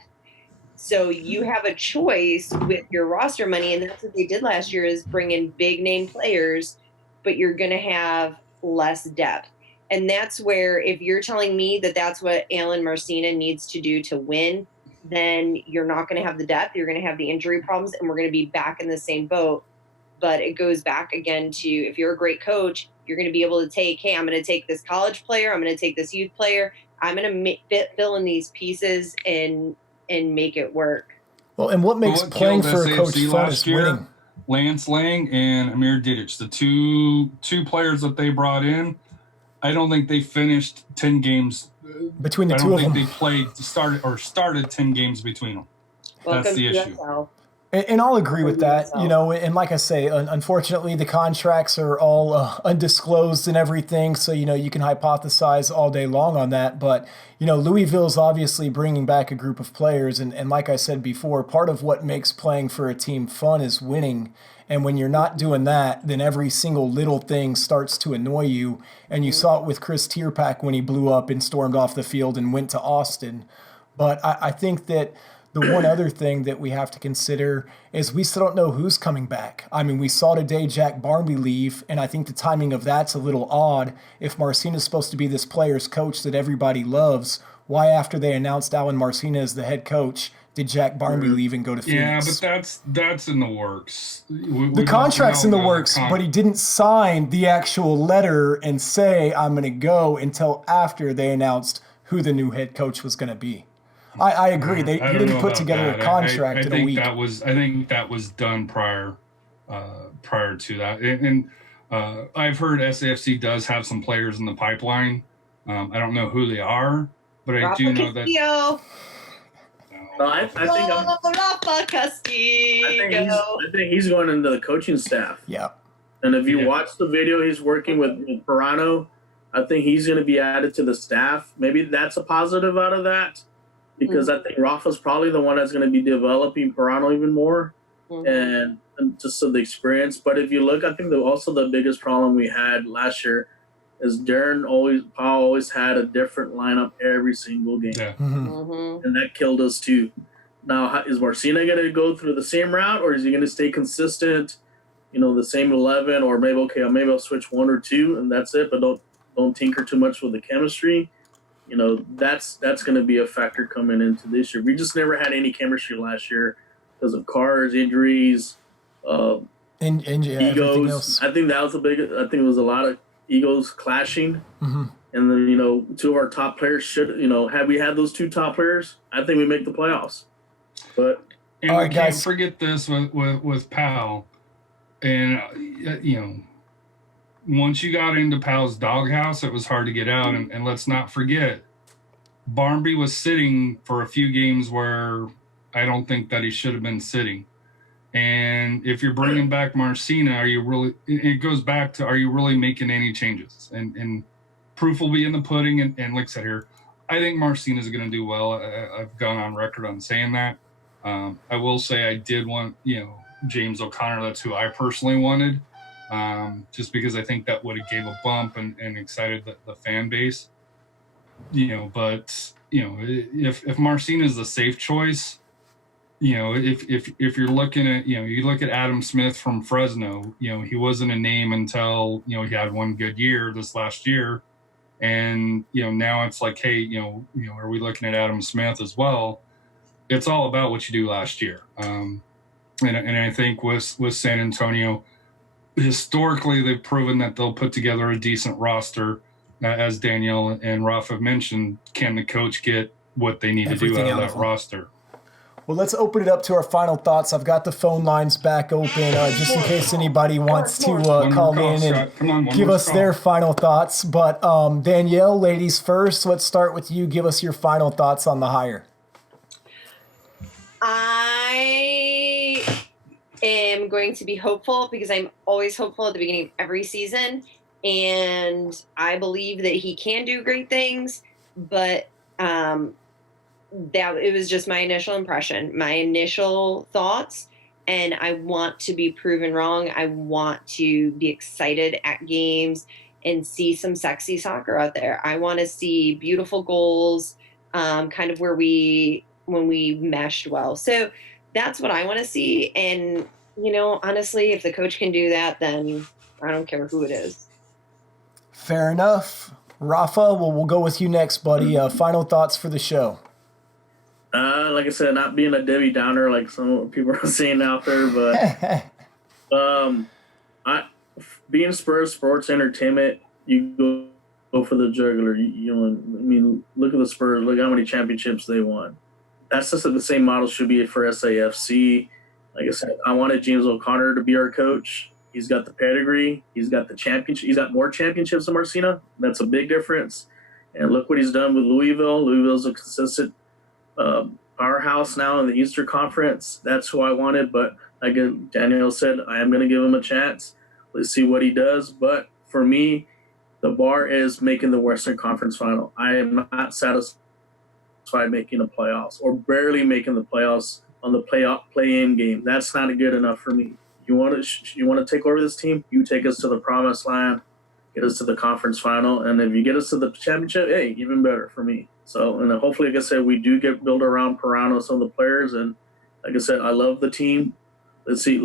So you have a choice with your roster money, and that's what they did last year, is bring in big name players, but you're going to have less depth. And that's where, if you're telling me that that's what Alan Marcina needs to do to win, then you're not going to have the depth, you're going to have the injury problems, and we're going to be back in the same boat. But it goes back again to, if you're a great coach, you're going to be able to take, hey, I'm going to take this college player, I'm going to take this youth player, I'm going to fill in these pieces and make it work. Well, and what makes playing for a coach fun is winning. Lance Lang and Amir Didic, the two players that they brought in, I don't think they finished 10 games between the two of them. I don't think they started 10 games between them. That's the issue. And I'll agree with that, and like I say, unfortunately, the contracts are all undisclosed and everything, so, you can hypothesize all day long on that. But, Louisville's obviously bringing back a group of players, and like I said before, part of what makes playing for a team fun is winning. And when you're not doing that, then every single little thing starts to annoy you. And you saw it with Chris Tierpak when he blew up and stormed off the field and went to Austin. But I think that the one other thing that we have to consider is we still don't know who's coming back. I mean, we saw today Jack Barmby leave, and I think the timing of that's a little odd. If Marcina's supposed to be this player's coach that everybody loves, why after they announced Alan Marcina as the head coach did Jack Barmby leave and go to Phoenix? Yeah, but that's in the works. The contract's in the works, but he didn't sign the actual letter and say, I'm going to go, until after they announced who the new head coach was going to be. I agree. He didn't put together a contract in a week. I think that was done prior to that. And I've heard SAFC does have some players in the pipeline. I don't know who they are, but I do know that. I think he's going into the coaching staff. Yeah. And if you watch the video, he's working with Pirano. I think he's going to be added to the staff. Maybe that's a positive out of that. because I think Rafa's probably the one that's going to be developing Pirano even more, and just so the experience. But if you look, I think also the biggest problem we had last year is Paul always had a different lineup every single game, and that killed us too. Now, is Marcina going to go through the same route, or is he going to stay consistent? The same 11, or maybe I'll switch one or two, and that's it. But don't tinker too much with the chemistry. That's going to be a factor coming into this year. We just never had any chemistry last year because of cars, injuries, egos. I think that was I think it was a lot of egos clashing. And then, two of our top players had we had those two top players, I think we make the playoffs. But we can't forget this with Powell. And, once you got into Powell's doghouse, it was hard to get out. And let's not forget, Barmby was sitting for a few games where I don't think that he should have been sitting. And if you're bringing back Marcina, it goes back to, are you really making any changes? And proof will be in the pudding. And like I said here, I think Marcina is going to do well. I've gone on record on saying that. I will say I did want, James O'Connor. That's who I personally wanted. Just because I think that would have gave a bump and excited the fan base, but if Marcina is the safe choice, if you're looking at, you look at Adam Smith from Fresno, he wasn't a name until, he had one good year this last year. And, now it's like, hey, are we looking at Adam Smith as well? It's all about what you do last year. And I think with San Antonio, historically, they've proven that they'll put together a decent roster. As Danielle and Rafa mentioned, can the coach get what they need to do out of that roster? Well, let's open it up to our final thoughts. I've got the phone lines back open just in case anybody wants to call in and give us their final thoughts. But Danielle, ladies first, let's start with you. Give us your final thoughts on the hire. I am going to be hopeful because I'm always hopeful at the beginning of every season. And I believe that he can do great things, but that it was just my initial impression, my initial thoughts, and I want to be proven wrong. I want to be excited at games and see some sexy soccer out there. I want to see beautiful goals, kind of when we meshed well. So that's what I want to see. And, honestly, if the coach can do that, then I don't care who it is. Fair enough. Rafa, we'll go with you next, buddy. Final thoughts for the show. Like I said, not being a Debbie Downer like some people are saying out there, but being Spurs Sports Entertainment, you go for the jugular. Look at the Spurs. Look how many championships they won. That's just the same model should be for SAFC. Like I said, I wanted James O'Connor to be our coach. He's got the pedigree. He's got the championship. He's got more championships than Marcina. That's a big difference. And look what he's done with Louisville. Louisville's a consistent powerhouse now in the Eastern Conference. That's who I wanted. But like Daniel said, I am going to give him a chance. Let's see what he does. But for me, the bar is making the Western Conference final. I am not satisfied making the playoffs or barely making the playoffs on the play-in game. That's not good enough for me. You want to take over this team? You take us to the promised land, get us to the conference final, and if you get us to the championship, hey, even better for me. So, and hopefully, like I said, we do get built around Pirano, some of the players, and like I said, I love the team. Let's see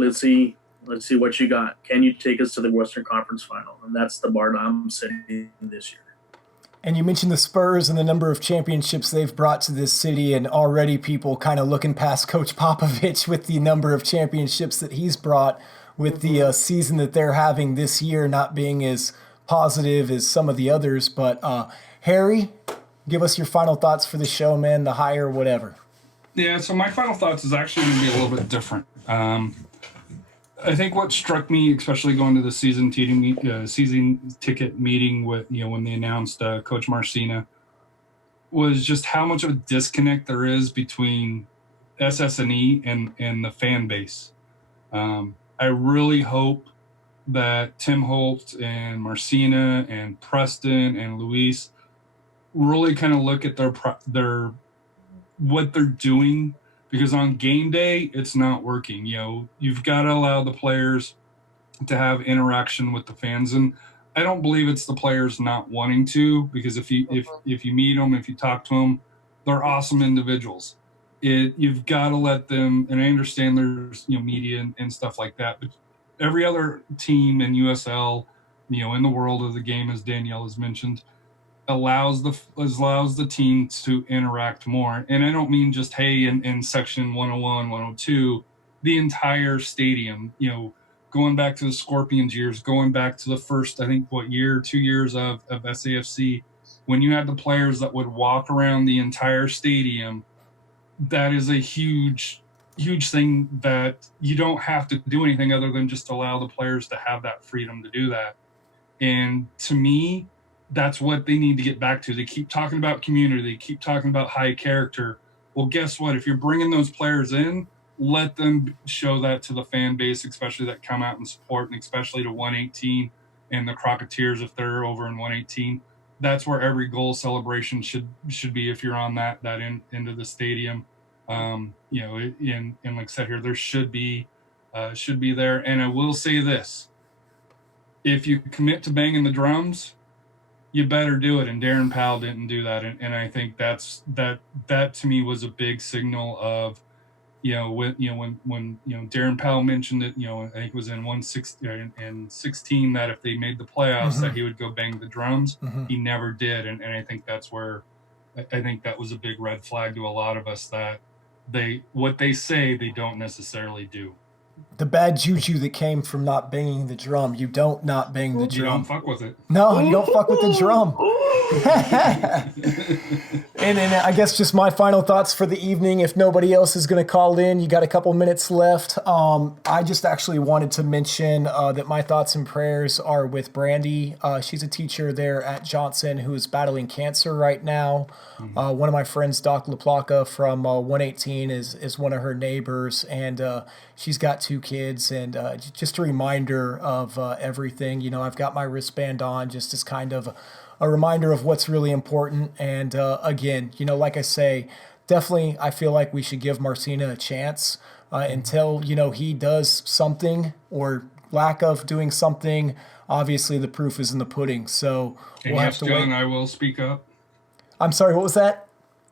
what you got. Can you take us to the Western Conference final? And that's the bar that I'm setting this year. And you mentioned the Spurs and the number of championships they've brought to this city, and already people kind of looking past Coach Popovich with the number of championships that he's brought with the season that they're having this year not being as positive as some of the others. But Harry, give us your final thoughts for the show, man, the hire, whatever. Yeah, so my final thoughts is actually going to be a little bit different. I think what struck me, especially going to the season ticket meeting with, when they announced Coach Marcina, was just how much of a disconnect there is between SSNE and the fan base. I really hope that Tim Holt and Marcina and Preston and Luis really kind of look at their what they're doing, because on game day, it's not working. You've got to allow the players to have interaction with the fans. And I don't believe it's the players not wanting to, because if you meet them, if you talk to them, they're awesome individuals. You've got to let them, and I understand there's media and stuff like that, but every other team in USL, in the world of the game, as Danielle has mentioned, allows the team to interact more. And I don't mean just, hey, in section 101, 102, the entire stadium, going back to the Scorpions years, going back to the first, I think, 2 years of SAFC, when you had the players that would walk around the entire stadium, that is a huge thing that you don't have to do anything other than just allow the players to have that freedom to do that. And to me, that's what they need to get back to. They keep talking about community. They keep talking about high character. Well, guess what? If you're bringing those players in, let them show that to the fan base, especially that come out and support, and especially to 118 and the Crocketeers if they're over in 118. That's where every goal celebration should be if you're on that end of the stadium. And like I said here, there should be there. And I will say this: if you commit to banging the drums, you better do it. And Darren Powell didn't do that. And I think that to me was a big signal of, when Darren Powell mentioned it, I think it was in 16 that if they made the playoffs, that he would go bang the drums. He never did. And I think that's where I think that was a big red flag to a lot of us, that what they say they don't necessarily do. The bad juju that came from not banging the drum. You don't not bang the drum. You don't fuck with it. No, you don't fuck with the drum. And I guess just my final thoughts for the evening. If nobody else is going to call in, you got a couple minutes left. I just actually wanted to mention that my thoughts and prayers are with Brandy. She's a teacher there at Johnson who is battling cancer right now. One of my friends, Doc LaPlaca from 118, is one of her neighbors, and she's got 2 kids. And just a reminder of everything. I've got my wristband on just as kind of a reminder of what's really important. And again, like I say, definitely I feel like we should give Marcina a chance until, he does something or lack of doing something. Obviously, the proof is in the pudding. So we'll have to John, wait. I will speak up. I'm sorry, what was that?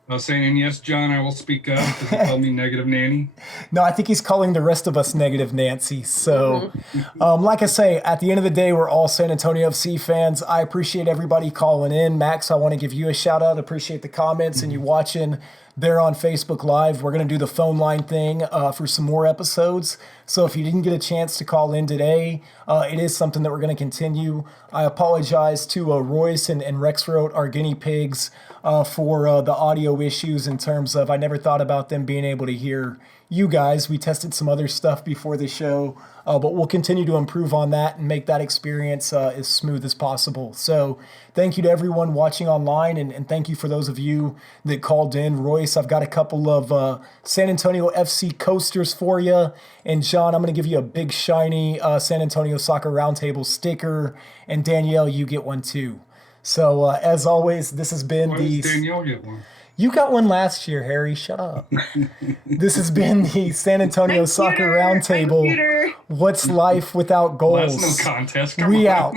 I was saying, and yes, John, I will speak up because he called me Negative Nanny. No, I think he's calling the rest of us Negative Nancy. So, like I say, at the end of the day, we're all San Antonio FC fans. I appreciate everybody calling in. Max, I want to give you a shout out. Appreciate the comments and you watching there on Facebook Live. We're going to do the phone line thing for some more episodes. So if you didn't get a chance to call in today, it is something that we're going to continue. I apologize to Royce and Rexroth, our guinea pigs, for the audio issues in terms of I never thought about them being able to hear you guys. We tested some other stuff before the show, but we'll continue to improve on that and make that experience as smooth as possible. So thank you to everyone watching online, and thank you for those of you that called in. Royce, I've got a couple of San Antonio FC coasters for you. And John, I'm going to give you a big shiny San Antonio Soccer Roundtable sticker. And Danielle, you get one too. So as always, this has been Why does Danielle get one? You got one last year, Harry. Shut up. This has been the San Antonio Soccer Roundtable. What's life without goals? Well, that's no contest. We out.